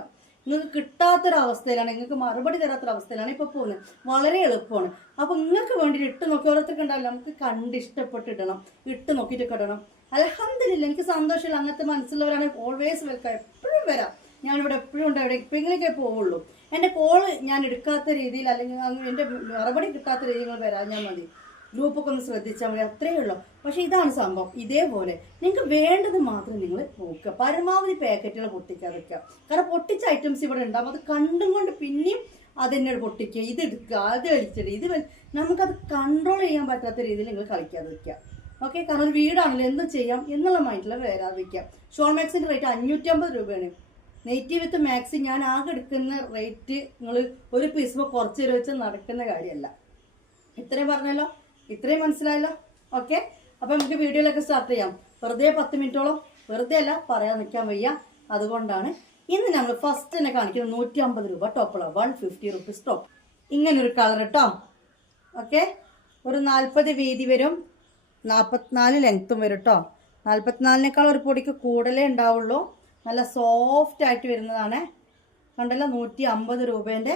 നിങ്ങൾക്ക് കിട്ടാത്തൊരവസ്ഥയിലാണ്, നിങ്ങൾക്ക് മറുപടി തരാത്തൊരവസ്ഥയിലാണ് ഇപ്പോൾ പോകുന്നത്. വളരെ എളുപ്പമാണ്. അപ്പോൾ നിങ്ങൾക്ക് വേണ്ടി ഇട്ട് നോക്കി, ഓരോരുത്തർക്ക് ഉണ്ടാവില്ല, നമുക്ക് കണ്ട് ഇഷ്ടപ്പെട്ടിടണം, ഇട്ട് നോക്കിയിട്ടൊക്കെ ഇടണം. അൽഹംദുലില്ലാ എനിക്ക് സന്തോഷമില്ല. അങ്ങനത്തെ മനസ്സുള്ളവരാണെങ്കിൽ ഓൾവേസ് വെൽക്കം, എപ്പോഴും വരാം. ഞാനിവിടെ എപ്പോഴും ഉണ്ട്, എവിടെ എപ്പോഴെങ്കിലൊക്കെ പോവുള്ളൂ. എൻ്റെ കോള് ഞാൻ എടുക്കാത്ത രീതിയിൽ അല്ലെങ്കിൽ എൻ്റെ മറുപടി കിട്ടാത്ത രീതിയിൽ വരാഞ്ഞാൽ മതി. ഗ്രൂപ്പൊക്കെ ഒന്ന് ശ്രദ്ധിച്ചാൽ മതി, അത്രയേ ഉള്ളൂ. പക്ഷേ ഇതാണ് സംഭവം. ഇതേപോലെ നിങ്ങൾക്ക് വേണ്ടത് മാത്രം നിങ്ങൾ നോക്കുക. പരമാവധി പാക്കറ്റുകൾ പൊട്ടിക്കാതിരിക്കുക. കാരണം പൊട്ടിച്ച ഐറ്റംസ് ഇവിടെ ഉണ്ടാകും. അത് കണ്ടും കൊണ്ട് പിന്നെയും അതെന്നോട് പൊട്ടിക്കുക, ഇത് എടുക്കുക, അത് വലിച്ചിടുക, നമുക്കത് കൺട്രോൾ ചെയ്യാൻ പറ്റാത്ത രീതിയിൽ നിങ്ങൾ കളിക്കാതിരിക്കുക. ഓക്കെ, കാരണം ഒരു വീടാണല്ലോ, എന്തും ചെയ്യാം എന്നുള്ള മൈൻഡിൽ വരാതിരിക്കുക. ഷോൾ മാക്സിൻ്റെ റേറ്റ് 550 രൂപയാണ്. നെഗറ്റീവ് വിത്ത് മാക്സി ഞാൻ ആകെ എടുക്കുന്ന റേറ്റ് നിങ്ങൾ ഒരു പീസുമ്പോൾ കുറച്ച് രൂപ വെച്ച് നടക്കുന്ന കാര്യമല്ല. ഇത്രയും പറഞ്ഞല്ലോ, ഇത്രയും മനസ്സിലായല്ലോ. ഓക്കെ, അപ്പം നമുക്ക് വീഡിയോയിലൊക്കെ സ്റ്റാർട്ട് ചെയ്യാം. വെറുതെ 10 മിനിറ്റോളം വെറുതെ അല്ല പറയാൻ നിൽക്കാൻ വയ്യ. അതുകൊണ്ടാണ് ഇന്ന് നമ്മൾ ഫസ്റ്റ് തന്നെ കാണിക്കുന്നത് 150 രൂപ ടോപ്പുള്ള 150 റുപ്പീസ് ടോപ്പ്. ഇങ്ങനൊരു കളർ കേട്ടോ. ഓക്കെ, ഒരു 40 വീതി വരും, 44 ലെങ്ത്തും വരും കേട്ടോ. 44-നേക്കാൾ ഒരു പൊടിക്ക് കൂടുതലേ ഉണ്ടാവുള്ളൂ. നല്ല സോഫ്റ്റ് ആയിട്ട് വരുന്നതാണ്. കണ്ടല്ലോ, 150 രൂപേൻ്റെ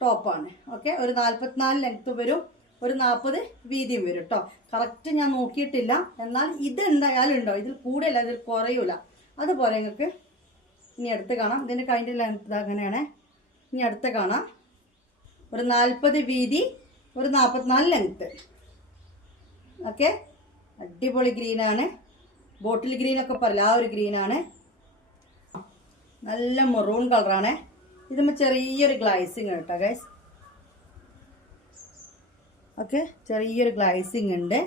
ടോപ്പാണ്. ഓക്കെ, ഒരു 44 ലെങ്ത്തും വരും, ഒരു 40 വീതിയും വരും കേട്ടോ. കറക്റ്റ് ഞാൻ നോക്കിയിട്ടില്ല, എന്നാൽ ഇത് എന്തായാലും ഉണ്ടോ, ഇതിൽ കൂടുതല, ഇതിൽ കുറയൂല. അതുപോലെ നിങ്ങൾക്ക് ഇനി അടുത്ത് കാണാം. ഇതിൻ്റെ കൈൻ്റെ ലെങ്ത് അങ്ങനെയാണ്. ഇനി അടുത്ത് കാണാം, ഒരു 40 വീതി, ഒരു 44 ലെങ്ത്ത്. ഓക്കെ, അടിപൊളി ഗ്രീനാണ്. ബോട്ടിൽ ഗ്രീനൊക്കെ പറയില്ല, ആ ഒരു ഗ്രീനാണ്. നല്ല മെറൂൺ കളറാണ്. ഇതുമ്പോൾ ചെറിയൊരു ഗ്ലൈസിങ് കേട്ടോ ഗൈസ്. ഓക്കെ, ചെറിയൊരു ഗ്ലൈസിങ് ഉണ്ട്.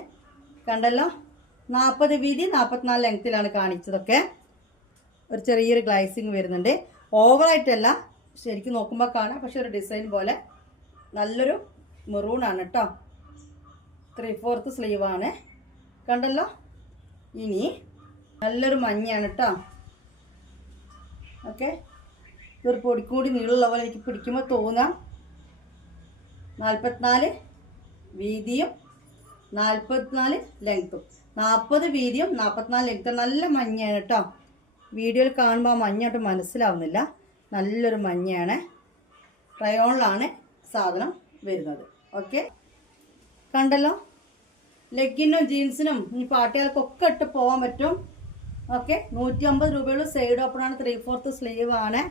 കണ്ടല്ലോ, 40 വീതി 44 ലെങ്ത്തിലാണ് കാണിച്ചതൊക്കെ. ഒരു ചെറിയൊരു ഗ്ലൈസിങ് വരുന്നുണ്ട്. ഓവറായിട്ടല്ല, ശരിക്കും നോക്കുമ്പോൾ കാണാം, പക്ഷെ ഒരു ഡിസൈൻ പോലെ നല്ലൊരു മെറൂണാണ് കേട്ടോ. 3/4 സ്ലീവാണ്. കണ്ടല്ലോ, ഇനി നല്ലൊരു മഞ്ഞയാണ് കേട്ടോ. ഓക്കെ, ഇതൊരു പൊടിക്കൂടി നീളമുള്ള പോലെ എനിക്ക് പിടിക്കുമ്പോൾ തോന്നാം. 44 വീതിയും 44 ലെങ്ത്തും, 40 വീതിയും 44 ലെങ്ത്തും. നല്ല മഞ്ഞയാണ് കേട്ടോ. വീഡിയോയിൽ കാണുമ്പോൾ ആ മഞ്ഞോട്ട് മനസ്സിലാവുന്നില്ല. നല്ലൊരു മഞ്ഞയാണ്. റയോണിലാണ് സാധനം വരുന്നത്. ഓക്കെ, കണ്ടല്ലോ, ലെഗിനും ജീൻസിനും ഈ പാർട്ടികൾക്കൊക്കെ ഇട്ട് പോകാൻ പറ്റും. ഓക്കെ, 150 രൂപയുള്ള സൈഡ് ഓപ്പണാണ്, 3/4 സ്ലീവ് ആണ്.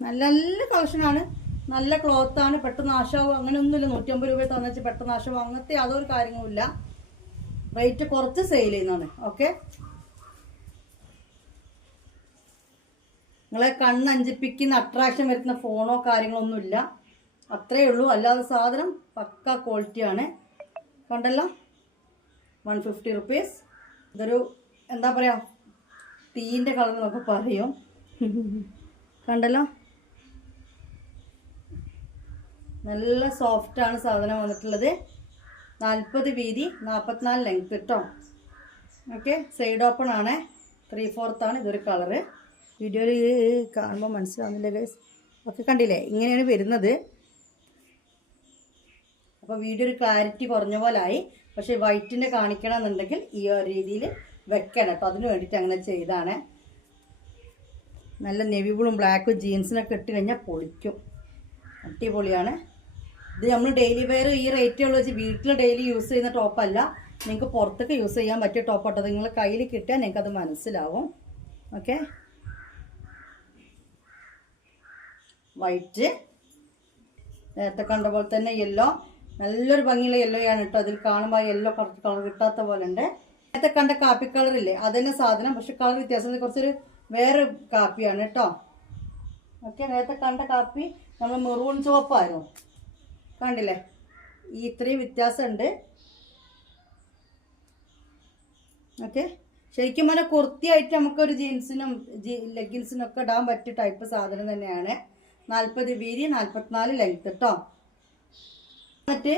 നല്ല നല്ല കളക്ഷനാണ്, നല്ല ക്ലോത്താണ്. പെട്ടെന്ന് നാശമാവും അങ്ങനെയൊന്നുമില്ല. 150 രൂപ തന്നിച്ച് പെട്ടെന്ന് നാശമാവും അങ്ങനത്തെ യാതൊരു കാര്യങ്ങളുമില്ല. റേറ്റ് കുറച്ച് സെയിൽ ചെയ്യുന്നതാണ്. ഓക്കെ, നിങ്ങളെ കണ്ണഞ്ചിപ്പിക്കുന്ന അട്രാക്ഷൻ വരുത്തുന്ന ഫോണോ കാര്യങ്ങളൊന്നുമില്ല. അത്രയേ ഉള്ളൂ. അല്ലാതെ സാധനം പക്ക ക്വാളിറ്റിയാണ്. കണ്ടല്ലോ, 150 റുപ്പീസ്. ഇതൊരു എന്താ പറയുക, തീൻ്റെ കളർ എന്നൊക്കെ പറയും. കണ്ടല്ലോ, നല്ല സോഫ്റ്റാണ് സാധനം വന്നിട്ടുള്ളത്. 40 വീതി, 44 ലെങ്ത് കേട്ടോ. ഓക്കെ, സൈഡ് ഓപ്പൺ ആണ്. 3/4 ആണ് ഇതൊരു കളറ്. വീഡിയോയിൽ കാണുമ്പോൾ മനസ്സിലാവുന്നില്ല ഗൈസ്. ഓക്കെ, കണ്ടില്ലേ, ഇങ്ങനെയാണ് വരുന്നത്. അപ്പോൾ വീഡിയോ ഒരു ക്ലാരിറ്റി കുറഞ്ഞ പോലായി. പക്ഷേ വൈറ്റിൻ്റെ കാണിക്കണം എന്നുണ്ടെങ്കിൽ ഈ ഒരു രീതിയിൽ വെക്കണം കേട്ടോ. അതിന് വേണ്ടിയിട്ട് അങ്ങനെ ചെയ്താണ്. നല്ല നെവി ബ്ലൂവും ബ്ലാക്കും ജീൻസിനൊക്കെ ഇട്ട് കഴിഞ്ഞാൽ പൊളിക്കും. അടിപൊളിയാണ്. ഇത് നമ്മൾ ഡെയിലി വെയർ ഈ റേറ്റുള്ള വെച്ച് വീട്ടിൽ ഡെയിലി യൂസ് ചെയ്യുന്ന ടോപ്പല്ല. നിങ്ങൾക്ക് പുറത്തൊക്കെ യൂസ് ചെയ്യാൻ പറ്റിയ ടോപ്പാട്ടോ. നിങ്ങൾ കയ്യിൽ കിട്ടിയാൽ നിങ്ങൾക്കത് മനസ്സിലാവും. ഓക്കെ, വൈറ്റ്, നേരത്തെ കണ്ട പോലെ തന്നെ യെല്ലോ, നല്ലൊരു ഭംഗിയുള്ള യെല്ലോ ആണ് കേട്ടോ. അതിൽ കാണുമ്പോൾ യെല്ലോ കുറച്ച് കളർ കിട്ടാത്ത പോലെ ഉണ്ട്. നേരത്തെ കണ്ട കാപ്പി കളറില്ലേ, അതന്നെ സാധനം, പക്ഷെ കളർ വ്യത്യാസം, കുറച്ചൊരു വേറെ കാപ്പിയാണ് കേട്ടോ. ഓക്കെ, നേരത്തെ കണ്ട കാപ്പി നമ്മൾ മെറൂൺ ചുവപ്പായിരുന്നു, കണ്ടില്ലേ, ഈ ഇത്രയും വ്യത്യാസമുണ്ട്. ഓക്കെ, ശരിക്കും പറഞ്ഞാൽ കുർത്തിയായിട്ട് നമുക്കൊരു ജീൻസിനും ലെഗിൻസിനും ഒക്കെ ഇടാൻ പറ്റിയ ടൈപ്പ് സാധനം തന്നെയാണ്. 40 വീതി, 44 ലെങ്ത് കേട്ടോ. എന്നിട്ട്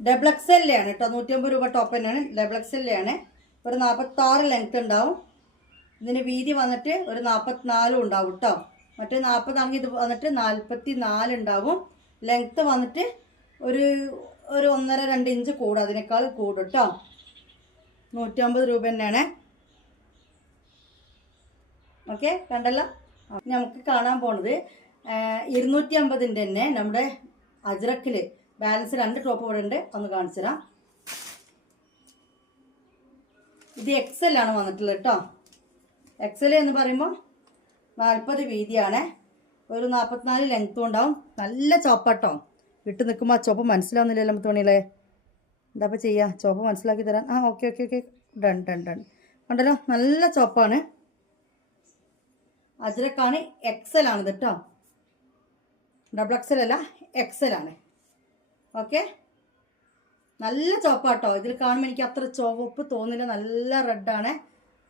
ഡബിൾ XL ആണ് കേട്ടോ. 150 രൂപ ടോപ്പ് തന്നെയാണ്. ഡബിൾ XL ആണ്. ഒരു 46 ലെങ്ത് ഉണ്ടാവും. ഇതിന് വീതി വന്നിട്ട് ഒരു 44 ഉണ്ടാവും കേട്ടോ. മറ്റേ 40 ആണെങ്കിൽ ഇത് വന്നിട്ട് 44 ഉണ്ടാവും. ലെങ്ത്ത് വന്നിട്ട് ഒരു 1.5-2 ഇഞ്ച് കൂടും, അതിനേക്കാൾ കൂടും കേട്ടോ. 150 രൂപ തന്നെയാണ്. ഓക്കെ, കണ്ടല്ലോ. നമുക്ക് കാണാൻ പോണത് 250ൻ്റെ തന്നെ നമ്മുടെ അജ്രക്കിൽ ബാലൻസ് 2 ടോപ്പ് ഇവിടെ ഉണ്ട്. ഒന്ന് കാണിച്ചു തരാം. ഇത് XL ആണ് വന്നിട്ടുള്ളത് കേട്ടോ. XL എന്ന് പറയുമ്പോൾ 40 വീതിയാണ്. ഒരു 44 ലെങ്ത്തും ഉണ്ടാവും. നല്ല ചോപ്പാട്ടോ. ഇട്ട് നിൽക്കുമ്പോൾ ആ ചോപ്പ് മനസ്സിലാവുന്നില്ലല്ലോ നമുക്ക് തോണിയില്ലേ. എന്താ അപ്പോൾ ചെയ്യുക, ചോപ്പ് മനസ്സിലാക്കി തരാൻ. Okay okay okay, done done done. കണ്ടല്ലോ, നല്ല ചോപ്പാണ്. അജ്രക്കാണ്. XL ആണ് കേട്ടോ. ഡബിൾ XL അല്ല, XL ആണ്. ഓക്കെ, നല്ല ചോപ്പാട്ടോ. ഇതിൽ കാണുമ്പോൾ എനിക്ക് അത്ര ചുവപ്പ് തോന്നില്ല, നല്ല റെഡാണ്.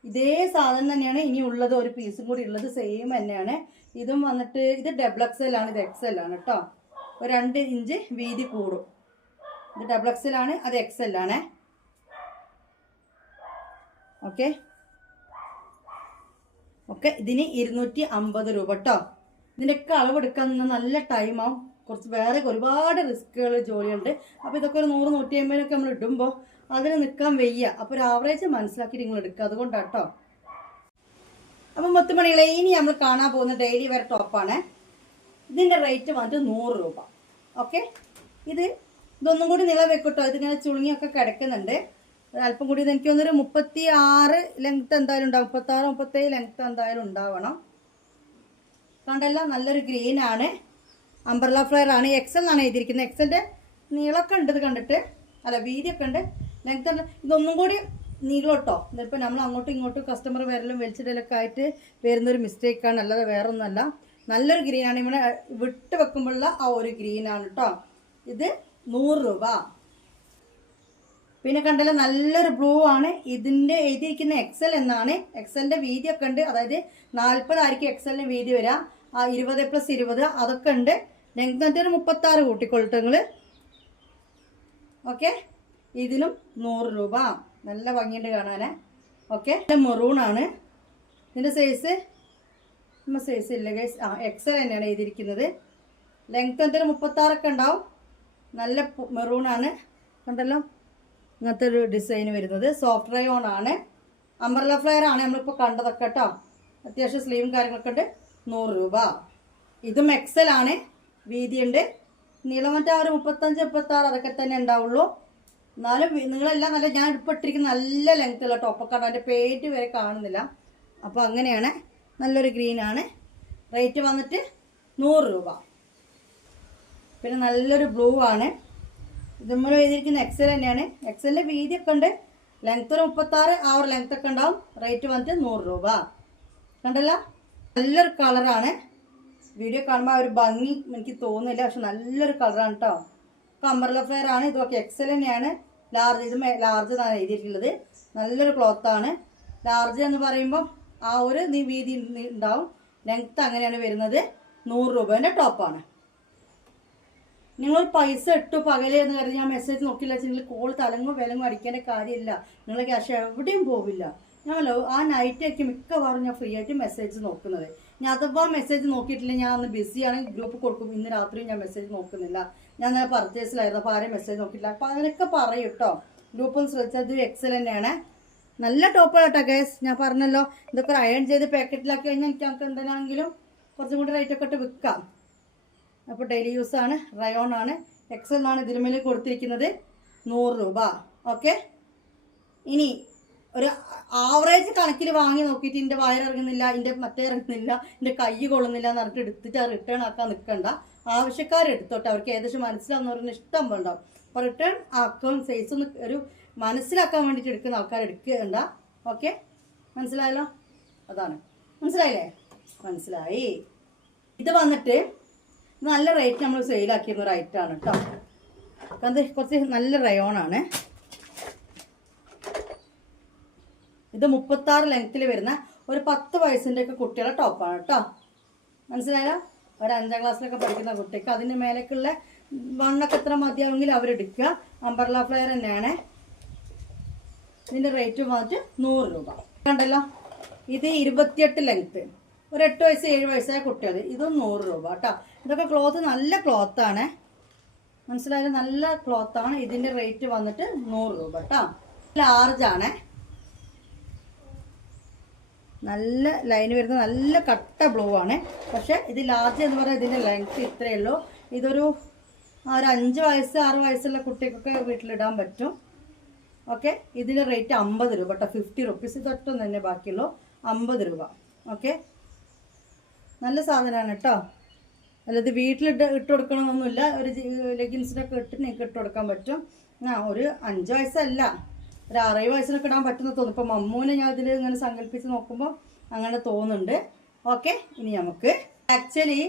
ഇതേ സാധനം തന്നെയാണ് ഇനി ഉള്ളത്. ഒരു പീസും കൂടി ഉള്ളത് സെയിം തന്നെയാണ്. ഇതും വന്നിട്ട് ഇത് ഡബിൾ XL ആണ്, ഇത് XL ആണ് കേട്ടോ. ഒരു 2 ഇഞ്ച് വീതി കൂടും. ഇത് ഡബിൾ XL ആണ്, അത് XL ആണ്. ഓക്കെ ഓക്കെ, ഇതിന് 250 രൂപ കേട്ടോ. ഇതിൻ്റെയൊക്കെ അളവെടുക്കാൻ നിന്ന് നല്ല ടൈമാവും. കുറച്ച് വേറെ ഒരുപാട് റിസ്ക്കുകൾ ജോലിയുണ്ട്. അപ്പോൾ ഇതൊക്കെ ഒരു 100-150 നമ്മൾ ഇടുമ്പോൾ അതിന് നിൽക്കാൻ വയ്യ. അപ്പോൾ ഒരു ആവറേജ് മനസ്സിലാക്കിയിട്ട് നിങ്ങൾ എടുക്കുക. അതുകൊണ്ടാണ് കേട്ടോ. അപ്പം മുത്തുമണികളെ, ഇനി നമ്മൾ കാണാൻ പോകുന്ന ഡെയിലി വെയർ ടോപ്പാണ്. ഇതിൻ്റെ റേറ്റ് വന്നിട്ട് 100 രൂപ. ഓക്കെ, ഇതൊന്നും കൂടി നില വെക്കട്ടോ. ഇതിങ്ങനെ ചുളുങ്ങിയൊക്കെ കിടക്കുന്നുണ്ട്. അല്പം കൂടി എനിക്ക് തോന്നുന്നൊരു 36 ലെങ്ത്ത് എന്തായാലും ഉണ്ടാവും. 36-37 ലെങ്ത്ത് എന്തായാലും ഉണ്ടാവണം. കണ്ടല്ല, നല്ലൊരു ഗ്രീൻ ആണ്. അംബ്രല ഫ്ലെയർ ആണ്. XL എന്നാണ് എഴുതിയിരിക്കുന്നത്. XLൻ്റെ നീളമൊക്കെ ഉണ്ട്. ഇത് കണ്ടിട്ട് അല്ല, വീതിയൊക്കെ ഉണ്ട്, ലെങ്ത്ത് ഉണ്ട്. ഇതൊന്നും കൂടി നീളം കേട്ടോ. ഇതിപ്പോൾ നമ്മൾ അങ്ങോട്ടും ഇങ്ങോട്ടും കസ്റ്റമർ വരലും വലിച്ചിടലൊക്കെ ആയിട്ട് വരുന്നൊരു മിസ്റ്റേക്കാണ്, അല്ലാതെ വേറെ ഒന്നുമല്ല. നല്ലൊരു ഗ്രീനാണ്. ഇവിടെ വിട്ട് വെക്കുമ്പോഴുള്ള ആ ഒരു ഗ്രീനാണ് കേട്ടോ. ഇത് 100 രൂപ. പിന്നെ കണ്ടല്ലോ, നല്ലൊരു ബ്ലൂ ആണ്. ഇതിൻ്റെ എഴുതിയിരിക്കുന്ന XL എന്നാണ്. XLൻ്റെ വീതിയൊക്കെ ഉണ്ട്. അതായത് 40 ആയിരിക്കും XLൻ്റെ വീതി വരാം. 20+20 അതൊക്കെ ഉണ്ട്. ലെങ്ത് എന്നിട്ട് ഒരു 36 കൂട്ടിക്കൊള്ളിട്ട് നിങ്ങൾ. ഓക്കെ, ഇതിനും 100 രൂപ. നല്ല ഭംഗിയുണ്ട് കാണാൻ. ഓക്കെ, മെറൂൺ ആണ്. ഇതിൻ്റെ സൈസ് ഇല്ല ഗൈസ്. XL തന്നെയാണ് എഴുതിയിരിക്കുന്നത്. ലെങ്ത് എന്നിട്ട് ഒരു 36 ഒക്കെ ഉണ്ടാവും. നല്ല മെറൂൺ ആണ്. കണ്ടല്ലോ, ഇങ്ങനത്തെ ഒരു ഡിസൈൻ വരുന്നത്. സോഫ്റ്റ് റയോൺ ആണ്. അംബ്രല ഫ്ലെയർ ആണ് നമ്മളിപ്പോൾ കണ്ടതൊക്കെ കേട്ടോ. അത്യാവശ്യം സ്ലീവും കാര്യങ്ങളൊക്കെ ഉണ്ട്. 100 രൂപ. ഇതും XL ആണ്. വീതിയുണ്ട്. നീളം മറ്റേ ഒരു 35-36 അതൊക്കെ തന്നെ ഉണ്ടാവുള്ളൂ. എന്നാലും നിങ്ങളെല്ലാം നല്ല, ഞാൻ ഇപ്പോൾ ഇട്ടിരിക്കുന്ന നല്ല ലെങ്ത്തുള്ള ടോപ്പൊക്കെ ആണ്. അതിൻ്റെ പേറ്റ് വരെ കാണുന്നില്ല. അപ്പോൾ അങ്ങനെയാണ്. നല്ലൊരു ഗ്രീനാണ്. റേറ്റ് വന്നിട്ട് 100 രൂപ. പിന്നെ നല്ലൊരു ബ്ലൂ ആണ്. ഇത് നമ്മൾ എഴുതിയിരിക്കുന്ന XL തന്നെയാണ്. XLൻ്റെ വീതിയൊക്കെ ഉണ്ട്. ലെങ്ത്ത് ഒരു 36 ആ ഒരു ലെങ്ത്ത് ഒക്കെ ഉണ്ടാവും. റേറ്റ് വന്നിട്ട് 100 രൂപ. കണ്ടല്ലോ, നല്ലൊരു കളറാണ്. വീഡിയോ കാണുമ്പോൾ ആ ഒരു ഭംഗി എനിക്ക് തോന്നുന്നില്ല, പക്ഷെ നല്ലൊരു കളറാണ് കേട്ടോ. അംബ്രല്ല ഫ്ലെയർ ആണ്. ഇതൊക്കെ എക്സൽ തന്നെയാണ്. ലാർജ്, ഇത് ലാർജ് എന്നാണ് എഴുതിയിട്ടുള്ളത്. നല്ലൊരു ക്ലോത്താണ്. ലാർജ് എന്ന് പറയുമ്പോൾ ആ ഒരു വീതി ഉണ്ടാവും. ലെങ്ത്ത് അങ്ങനെയാണ് വരുന്നത്. 100 രൂപേൻ്റെ ടോപ്പാണ്. നിങ്ങൾ പൈസ ഇട്ടു പകലേ എന്ന് കരുതി ഞാൻ മെസ്സേജ് നോക്കില്ല വെച്ചെങ്കിൽ കോൾ തലങ്ങോ വിലങ്ങോ അടിക്കേണ്ട കാര്യമില്ല. നിങ്ങൾ ക്യാഷ് എവിടെയും പോവില്ല. ഞാനല്ലോ ആ നൈറ്റൊക്കെ മിക്കവാറും ഞാൻ ഫ്രീ ആയിട്ട് മെസ്സേജ് നോക്കുന്നത്. ഞാൻ അഥവാ മെസ്സേജ് നോക്കിയിട്ടില്ല, ഞാൻ അന്ന് ബിസിയാണെങ്കിൽ ഗ്രൂപ്പ് കൊടുക്കും. ഇന്ന് രാത്രി ഞാൻ മെസ്സേജ് നോക്കുന്നില്ല, ഞാൻ നല്ല പർച്ചേസിലായിരുന്നു, അപ്പോൾ ആരെയും മെസ്സേജ് നോക്കിയില്ല. അപ്പോൾ അതിനൊക്കെ പറയും കേട്ടോ. ഗ്രൂപ്പൊന്ന് ശ്രദ്ധിച്ചത് എക്സൽ തന്നെയാണ്. നല്ല ടോപ്പാണ് കേട്ടോ ഗൈസ്. ഞാൻ പറഞ്ഞല്ലോ, ഇതൊക്കെ അയൺ ചെയ്ത് പാക്കറ്റിലാക്കി കഴിഞ്ഞാൽ എനിക്ക് എന്തിനാണെങ്കിലും കുറച്ചും കൂടി റേറ്റൊക്കെ ഇട്ട് വിൽക്കാം. അപ്പോൾ ഡെയിലി യൂസാണ്, റയോൺ ആണ്, എക്സൽ എന്നാണ് ഇതിനുമേൽ കൊടുത്തിരിക്കുന്നത്. 100 രൂപ. ഓക്കെ, ഇനി ഒരു ആവറേജ് കണക്കിൽ വാങ്ങി നോക്കിയിട്ട് എൻ്റെ വയറിറങ്ങുന്നില്ല, എൻ്റെ മറ്റേ ഇറങ്ങുന്നില്ല, എൻ്റെ കൈ കൊള്ളുന്നില്ല എന്ന് പറഞ്ഞിട്ട് എടുത്തിട്ട് ആ റിട്ടേൺ ആക്കാൻ നിൽക്കണ്ട. ആവശ്യക്കാരെടുത്തോട്ടെ, അവർക്ക് ഏകദേശം മനസ്സിലാവുന്നവരുടെ ഇഷ്ടം ഉണ്ടാവും. അപ്പോൾ റിട്ടേൺ ആക്കാൻ സൈസ് ഒന്ന് ഒരു മനസ്സിലാക്കാൻ വേണ്ടിയിട്ട് എടുക്കുന്ന ആൾക്കാർ എടുക്കേണ്ട. ഓക്കെ, മനസ്സിലായല്ലോ? അതാണ്, മനസ്സിലായില്ലേ? മനസ്സിലായി. ഇത് വന്നിട്ട് നല്ല റേറ്റ് നമ്മൾ സെയിലാക്കിയിരുന്ന ഒരു ഐറ്റമാണ് കേട്ടോ. അത് കുറച്ച് നല്ല റയോണാണ്. ഇത് 36 ലെങ്ത്തിൽ വരുന്ന ഒരു 10 വയസ്സിൻ്റെ ഒക്കെ കുട്ടികളുടെ ടോപ്പാണ് കേട്ടോ. മനസ്സിലായല്ലോ? ഒരു 5ാം ക്ലാസ്സിലൊക്കെ പഠിക്കുന്ന കുട്ടിക്ക് അതിൻ്റെ മേലേക്കുള്ള വണ്ണൊക്കെ എത്ര മതിയാവുമെങ്കിൽ അവരെടുക്കുക. അംബ്രല്ല ഫ്ലെയർ തന്നെയാണ്. ഇതിൻ്റെ റേറ്റ് വന്നിട്ട് 100 രൂപ. കണ്ടല്ലോ, ഇത് 28 ലെങ്ത്ത്, ഒരു 8 വയസ്സ് 7 വയസ്സായ കുട്ടികൾ. ഇതും 100 രൂപ കേട്ടോ. ഇതൊക്കെ ക്ലോത്ത് നല്ല ക്ലോത്താണ്. മനസ്സിലായാലും നല്ല ക്ലോത്താണ്. ഇതിൻ്റെ റേറ്റ് വന്നിട്ട് 100 രൂപ കേട്ടോ. ലാർജാണ്, നല്ല ലൈന് വരുന്ന നല്ല കട്ട ബ്ലൂ ആണ്. പക്ഷെ ഇത് ലാർജ് എന്ന് പറഞ്ഞാൽ ഇതിൻ്റെ ലെങ്ത്ത് ഇത്രയേ ഉള്ളൂ. ഇതൊരു 5 വയസ്സ് 6 വയസ്സുള്ള കുട്ടിക്കൊക്കെ വീട്ടിലിടാൻ പറ്റും. ഓക്കെ, ഇതിൻ്റെ റേറ്റ് 50 രൂപ കേട്ടോ. 50 റുപ്പീസ്. ഇതൊട്ടും തന്നെ ബാക്കിയുള്ളൂ 50 രൂപ. ഓക്കെ, നല്ല സാധനമാണ് കേട്ടോ. അല്ലാതെ വീട്ടിലിട്ട് ഇട്ട് കൊടുക്കണമെന്നൊന്നുമില്ല. ഒരു ലെഗിൻസിനൊക്കെ ഇട്ട് നിങ്ങൾക്ക് ഇട്ട് കൊടുക്കാൻ പറ്റും. ഒരു 5 വയസ്സല്ല, ഒരു 6 വയസ്സിനൊക്കെ ഇടാൻ പറ്റുന്ന തോന്നുന്നു. ഇപ്പം മമ്മൂനെ ഞാൻ ഇതിൽ ഇങ്ങനെ സങ്കല്പിച്ച് നോക്കുമ്പോൾ അങ്ങനെ തോന്നുന്നുണ്ട്. ഓക്കെ, ഇനി നമുക്ക് ആക്ച്വലി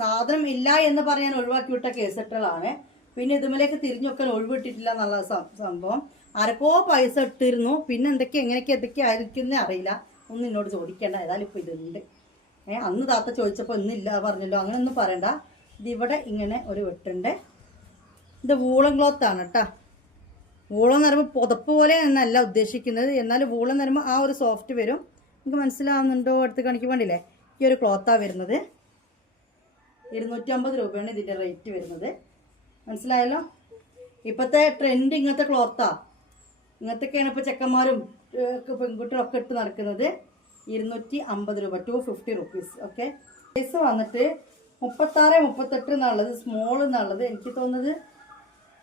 സാധനം ഇല്ല എന്ന് പറയാൻ ഒഴിവാക്കി വിട്ട കേസെട്ടുകളാണ്. പിന്നെ ഇതുമലേക്ക് തിരിഞ്ഞു വെക്കാൻ ഒഴിവിട്ടിട്ടില്ല എന്നുള്ള സംഭവം. ആരൊക്കെ പൈസ ഇട്ടിരുന്നു, പിന്നെ എങ്ങനെയൊക്കെ ആയിരിക്കുന്നേ അറിയില്ല. ഒന്നും എന്നോട് ചോദിക്കേണ്ട, ഏതായാലും ഇപ്പോൾ ഇതുണ്ട്. അന്ന് താത്ത ചോദിച്ചപ്പോൾ ഇന്നില്ല പറഞ്ഞല്ലോ, അങ്ങനെ ഒന്നും പറയണ്ട. ഇതിവിടെ ഇങ്ങനെ ഒരു വെട്ടുണ്ട്. ഇത് വൂളൻ ക്ലോത്താണ് കേട്ടോ. വൂളെന്ന് പറയുമ്പോൾ പുതപ്പ് പോലെ എന്നല്ല ഉദ്ദേശിക്കുന്നത്, എന്നാൽ വൂളെന്ന് പറയുമ്പോൾ ആ ഒരു സോഫ്റ്റ് വരും. നിങ്ങൾക്ക് മനസ്സിലാവുന്നുണ്ടോ? അടുത്ത് കാണിക്ക് വേണ്ടിയില്ലേ? ഈ ഒരു ക്ലോത്താണ് വരുന്നത്. 250 രൂപയാണ് ഇതിൻ്റെ റേറ്റ് വരുന്നത്. മനസ്സിലായല്ലോ? ഇപ്പോഴത്തെ ട്രെൻഡ് ഇങ്ങനത്തെ ക്ലോത്താണ്. ഇങ്ങനത്തെയൊക്കെയാണ് ഇപ്പോൾ ചെക്കന്മാരും പെൺകുട്ടികളൊക്കെ ഇട്ട് നടക്കുന്നത്. 250 രൂപ, 250 റുപ്പീസ്. ഓക്കെ, സൈസ് വന്നിട്ട് 36, 38 എന്നുള്ളത്, സ്മോൾ എന്നുള്ളത് എനിക്ക് തോന്നുന്നത്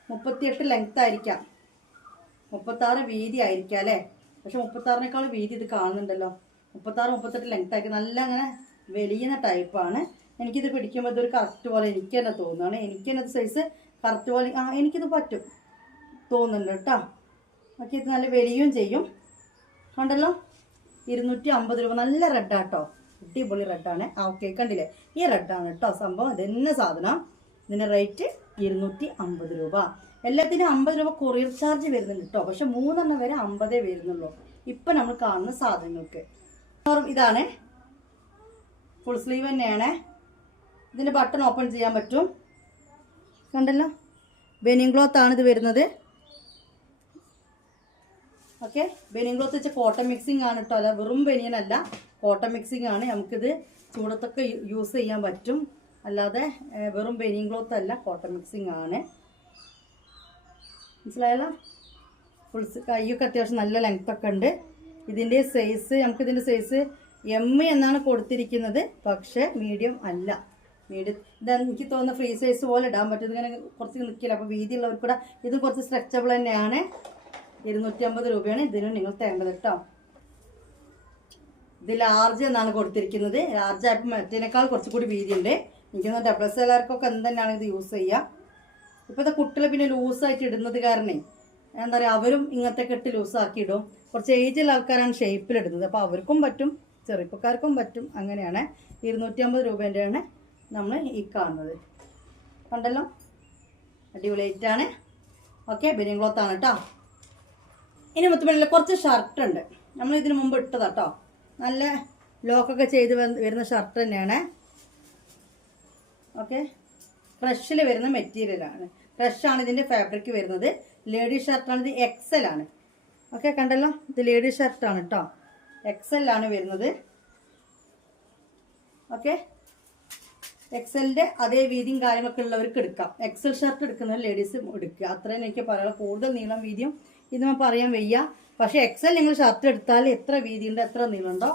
38 ലെങ്ത് ആയിരിക്കാം, 36 വീതി ആയിരിക്കാം അല്ലേ? പക്ഷെ 36-നേക്കാൾ വീതി ഇത് കാണുന്നുണ്ടല്ലോ. 36, 38 ലെങ്ത് ആയിരിക്കും. നല്ല അങ്ങനെ വലിയ ടൈപ്പാണ്. എനിക്കിത് പിടിക്കുമ്പോൾ ഇതൊരു കറക്റ്റ് പോലെ എനിക്ക് തന്നെ തോന്നുകയാണ്. എനിക്ക് തന്നെ സൈസ് കറക്റ്റ് പോലെ എനിക്കിത് പറ്റും തോന്നുന്നുണ്ട് കേട്ടോ. ഓക്കെ, ഇത് നല്ല വലിയും ചെയ്യും. കണ്ടല്ലോ, 250 രൂപ. നല്ല റെഡാട്ടോ, അടിപൊളി റെഡാണ്. ഓക്കെ, കണ്ടില്ലേ? ഈ റെഡാണ് കേട്ടോ സംഭവം. ഇതെന്നെ സാധനം. ഇതിൻ്റെ റേറ്റ് 250 രൂപ. എല്ലാത്തിനും 50 രൂപ കൊറിയർ ചാർജ് വരുന്നുണ്ട് കേട്ടോ. പക്ഷെ 3 വരെ 50 വരുന്നുള്ളൂ ഇപ്പം നമ്മൾ കാണുന്ന സാധനങ്ങൾക്ക്. ഇതാണ് ഫുൾ സ്ലീവ് തന്നെയാണ്. ഇതിൻ്റെ ബട്ടൺ ഓപ്പൺ ചെയ്യാൻ പറ്റും. കണ്ടല്ലോ, ബനിയൻ ക്ലോത്ത് ആണ് ഇത് വരുന്നത്. ഓക്കെ, ബനിയൻ ക്ലോത്ത് വെച്ചാൽ കോട്ടൺ മിക്സിംഗ് ആണ് കേട്ടോ. അല്ല വെറും ബനിയൻ അല്ല, കോട്ടൺ മിക്സിംഗ് ആണ്. നമുക്കിത് ചൂടത്തൊക്കെ യൂസ് ചെയ്യാൻ പറ്റും. അല്ലാതെ വെറും ബനിയൻ ക്ലോത്ത് അല്ല, കോട്ടൺ മിക്സിംഗ് ആണ്. മനസ്സിലായല്ലോ? ഫുൾ കൈയൊക്കെ അത്യാവശ്യം നല്ല ലെങ്ത്തൊക്കെ ഉണ്ട്. ഇതിൻ്റെ സൈസ്, നമുക്കിതിൻ്റെ സൈസ് M എന്നാണ് കൊടുത്തിരിക്കുന്നത്. പക്ഷേ മീഡിയം അല്ല. മീഡിയം ഇതാ എനിക്ക് തോന്നുന്ന ഫ്രീ സൈസ് പോലെ ഇടാൻ പറ്റും. ഇതിങ്ങനെ കുറച്ച് നിൽക്കില്ല. അപ്പോൾ വീതിയുള്ളവർക്ക് കൂടെ ഇതും കുറച്ച് സ്ട്രെച്ചബിൾ തന്നെയാണ്. 250 രൂപയാണ് ഇതിനും നിങ്ങൾ തരേണ്ടത് കേട്ടോ. ഇത് ലാർജ് എന്നാണ് കൊടുത്തിരിക്കുന്നത്. ലാർജ് ആയപ്പോൾ മറ്റേനേക്കാൾ കുറച്ചുകൂടി വീതിയുണ്ട്. എനിക്കൊന്ന് ഡബിൾസ് എല്ലാവർക്കൊക്കെ എന്തെന്നാണ് ഇത് യൂസ് ചെയ്യുക. ഇപ്പോഴത്തെ കുട്ടികളെ പിന്നെ ലൂസായിട്ട് ഇടുന്നത് കാരണേ എന്താ പറയുക, അവരും ഇങ്ങനത്തെ കെട്ട് ലൂസാക്കി ഇടും. കുറച്ച് ഏജുള്ള ആൾക്കാരാണ് ഷേപ്പിലിടുന്നത്. അപ്പോൾ അവർക്കും പറ്റും, ചെറുപ്പക്കാർക്കും പറ്റും. അങ്ങനെയാണ്. 250 രൂപേൻ്റെയാണ് നമ്മൾ ഈ കാണുന്നത്. കണ്ടല്ലോ, അടിപൊളിയായിട്ടാണ്. ഓക്കെ, ബനിയൻ ക്ലോത്ത് ആണ് കേട്ടോ. ഇനി മുത്തുമണിയിൽ കുറച്ച് ഷർട്ട് ഉണ്ട്, നമ്മൾ ഇതിന് മുമ്പ് ഇട്ടതാ കേട്ടോ. നല്ല ലോക്കൊക്കെ ചെയ്ത് വരുന്ന ഷർട്ട് തന്നെയാണ്. ഓക്കെ, ക്രഷിൽ വരുന്ന മെറ്റീരിയലാണ്. ക്രഷാണ് ഇതിൻ്റെ ഫാബ്രിക് വരുന്നത്. ലേഡീസ് ഷർട്ടാണ്, ഇത് എക്സൽ ആണ്. ഓക്കെ, കണ്ടല്ലോ, ഇത് ലേഡീസ് ഷർട്ടാണ് കേട്ടോ. എക്സലാണ് വരുന്നത്. ഓക്കെ, എക്സലിൻ്റെ അതേ വീതിയും കാര്യങ്ങളൊക്കെ ഉള്ളവർക്ക് എടുക്കാം. എക്സൽ ഷർട്ട് എടുക്കുന്നവർ ലേഡീസ് എടുക്കുക. അത്രയും എനിക്ക് പറയാം. കൂടുതൽ നീളം വീതിയും ഇതൊന്നും പറയാൻ വയ്യ. പക്ഷേ എക്സൽ നിങ്ങൾ ഷർട്ട് എടുത്താൽ എത്ര വീതിയുണ്ടോ എത്ര നീളമുണ്ടോ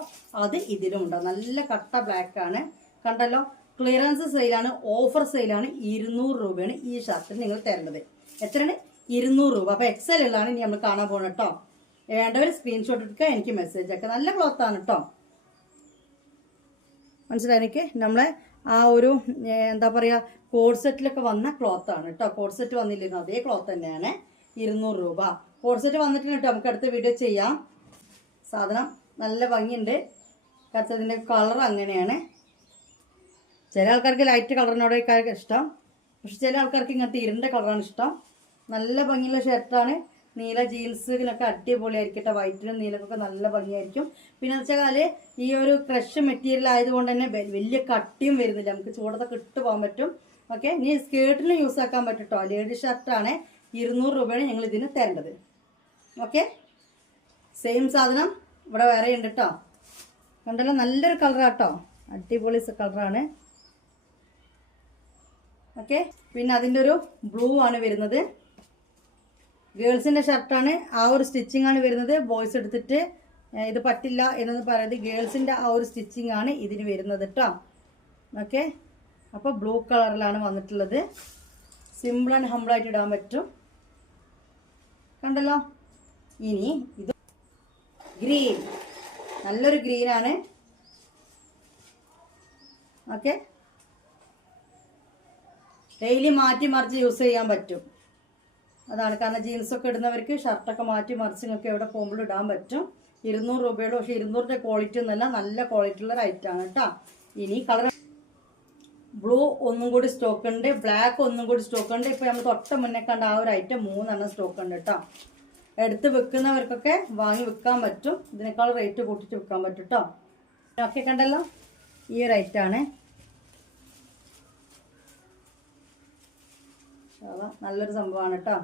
അത് ഇതിലും ഉണ്ടോ. നല്ല കട്ട ബ്ലാക്ക് ആണ്. കണ്ടല്ലോ, ക്ലിയറൻസ് സെയിലാണ്, ഓഫർ സെയിലാണ്. 200 രൂപയാണ് ഈ ഷർട്ടിന് നിങ്ങൾ തരേണ്ടത്. എത്രയാണ്? 200 രൂപ. അപ്പോൾ എക്സൽ ഉള്ളതാണ് ഇനി നമ്മൾ കാണാൻ പോകണം കേട്ടോ. വേണ്ടവർ സ്ക്രീൻഷോട്ട് എടുക്കുക, എനിക്ക് മെസ്സേജ് ആക്കുക. നല്ല ക്ലോത്താണ് കേട്ടോ. മനസ്സിലായി എനിക്ക്. നമ്മളെ ആ ഒരു എന്താ പറയുക, കോഡ് സെറ്റിലൊക്കെ വന്ന ക്ലോത്താണ് കേട്ടോ. കോഡ് സെറ്റ് വന്നില്ലായിരുന്നു, അതേ ക്ലോത്ത് തന്നെയാണ്. 200 രൂപ. കോഡ് സെറ്റ് വന്നിട്ടുണ്ട് കേട്ടോ. നമുക്ക് അടുത്ത വീഡിയോ ചെയ്യാം. സാധനം നല്ല ഭംഗിയുണ്ട്. കറുത്തതിൻ്റെ കളർ അങ്ങനെയാണ്. ചില ആൾക്കാർക്ക് ലൈറ്റ് കളറിനോടൊക്കെ ഇഷ്ടം, പക്ഷെ ചില ആൾക്കാർക്ക് ഇങ്ങനത്തെ ഇരുണ്ട കളറാണ് ഇഷ്ടം. നല്ല ഭംഗിയുള്ള ഷർട്ടാണ്. നീല ജീൻസിനൊക്കെ അടിപൊളിയായിരിക്കട്ടെ. വൈറ്റിനും നീലക്കൊക്കെ നല്ല ഭംഗിയായിരിക്കും. പിന്നെ വെച്ചാൽ ഈ ഒരു ക്രഷ് മെറ്റീരിയൽ ആയതുകൊണ്ട് തന്നെ വലിയ കട്ടിയും വരുന്നില്ല. നമുക്ക് ചൂടത്തൊക്കെ ഇട്ട് പോകാൻ പറ്റും. ഓക്കെ, ഇനി സ്കേർട്ടിന് യൂസ് ആക്കാൻ പറ്റും കേട്ടോ. ലേഡീസ് ഷർട്ടാണ്. 200 രൂപയാണ് ഞങ്ങൾ ഇതിന് തരേണ്ടത്. ഓക്കെ, സെയിം സാധനം ഇവിടെ വേറെ ഉണ്ട് കേട്ടോ. കണ്ടല്ലോ, നല്ലൊരു കളറാട്ടോ. അടിപൊളി കളറാണ്. ഓക്കെ, പിന്നെ അതിൻ്റെ ഒരു ബ്ലൂ ആണ് വരുന്നത്. ഗേൾസിൻ്റെ ഷർട്ടാണ്. ആ ഒരു സ്റ്റിച്ചിങ് ആണ് വരുന്നത്. ബോയ്സ് എടുത്തിട്ട് ഇത് പറ്റില്ല എന്നൊന്ന് പറയുന്നത്. ഗേൾസിൻ്റെ ആ ഒരു സ്റ്റിച്ചിങ് ആണ് ഇതിന് വരുന്നത് കേട്ടോ. ഓക്കെ, അപ്പോൾ ബ്ലൂ കളറിലാണ് വന്നിട്ടുള്ളത്. സിമ്പിൾ ആൻഡ് ഹമ്പിളായിട്ട് ഇടാൻ പറ്റും. കണ്ടല്ലോ. ഇനി ഇത് ഗ്രീൻ, നല്ലൊരു ഗ്രീനാണ്. ഓക്കെ, ഡെയിലി മാറ്റി മറിച്ച് യൂസ് ചെയ്യാൻ പറ്റും. അതാണ് കാരണം ജീൻസൊക്കെ ഇടുന്നവർക്ക് ഷർട്ടൊക്കെ മാറ്റി മറിച്ച് നിങ്ങൾക്ക് എവിടെ പോകുമ്പോഴും ഇടാൻ പറ്റും. 200 രൂപയുടെ, പക്ഷേ 200ന്റെ ക്വാളിറ്റി ഒന്നല്ല, നല്ല ക്വാളിറ്റി ഉള്ള ഐറ്റമാണ് കേട്ടോ. ഇനി കളർ ബ്ലൂ ഒന്നും കൂടി സ്റ്റോക്ക് ഉണ്ട്, ബ്ലാക്ക് ഒന്നും കൂടി സ്റ്റോക്ക് ഉണ്ട്. ഇപ്പോൾ നമ്മൾ തൊട്ട മുന്നേ കണ്ട ആ ഒരു ഐറ്റം 3 സ്റ്റോക്ക് ഉണ്ട് കേട്ടോ. എടുത്ത് വെക്കുന്നവർക്കൊക്കെ വാങ്ങി വിൽക്കാൻ പറ്റും. ഇതിനേക്കാൾ റേറ്റ് കൂട്ടിയിട്ട് വിൽക്കാൻ പറ്റും കേട്ടോ. ഓക്കെ, കണ്ടല്ലോ, ഈ ഒരു ഐറ്റമാണ്. നല്ലൊരു സംഭവമാണ് കേട്ടോ.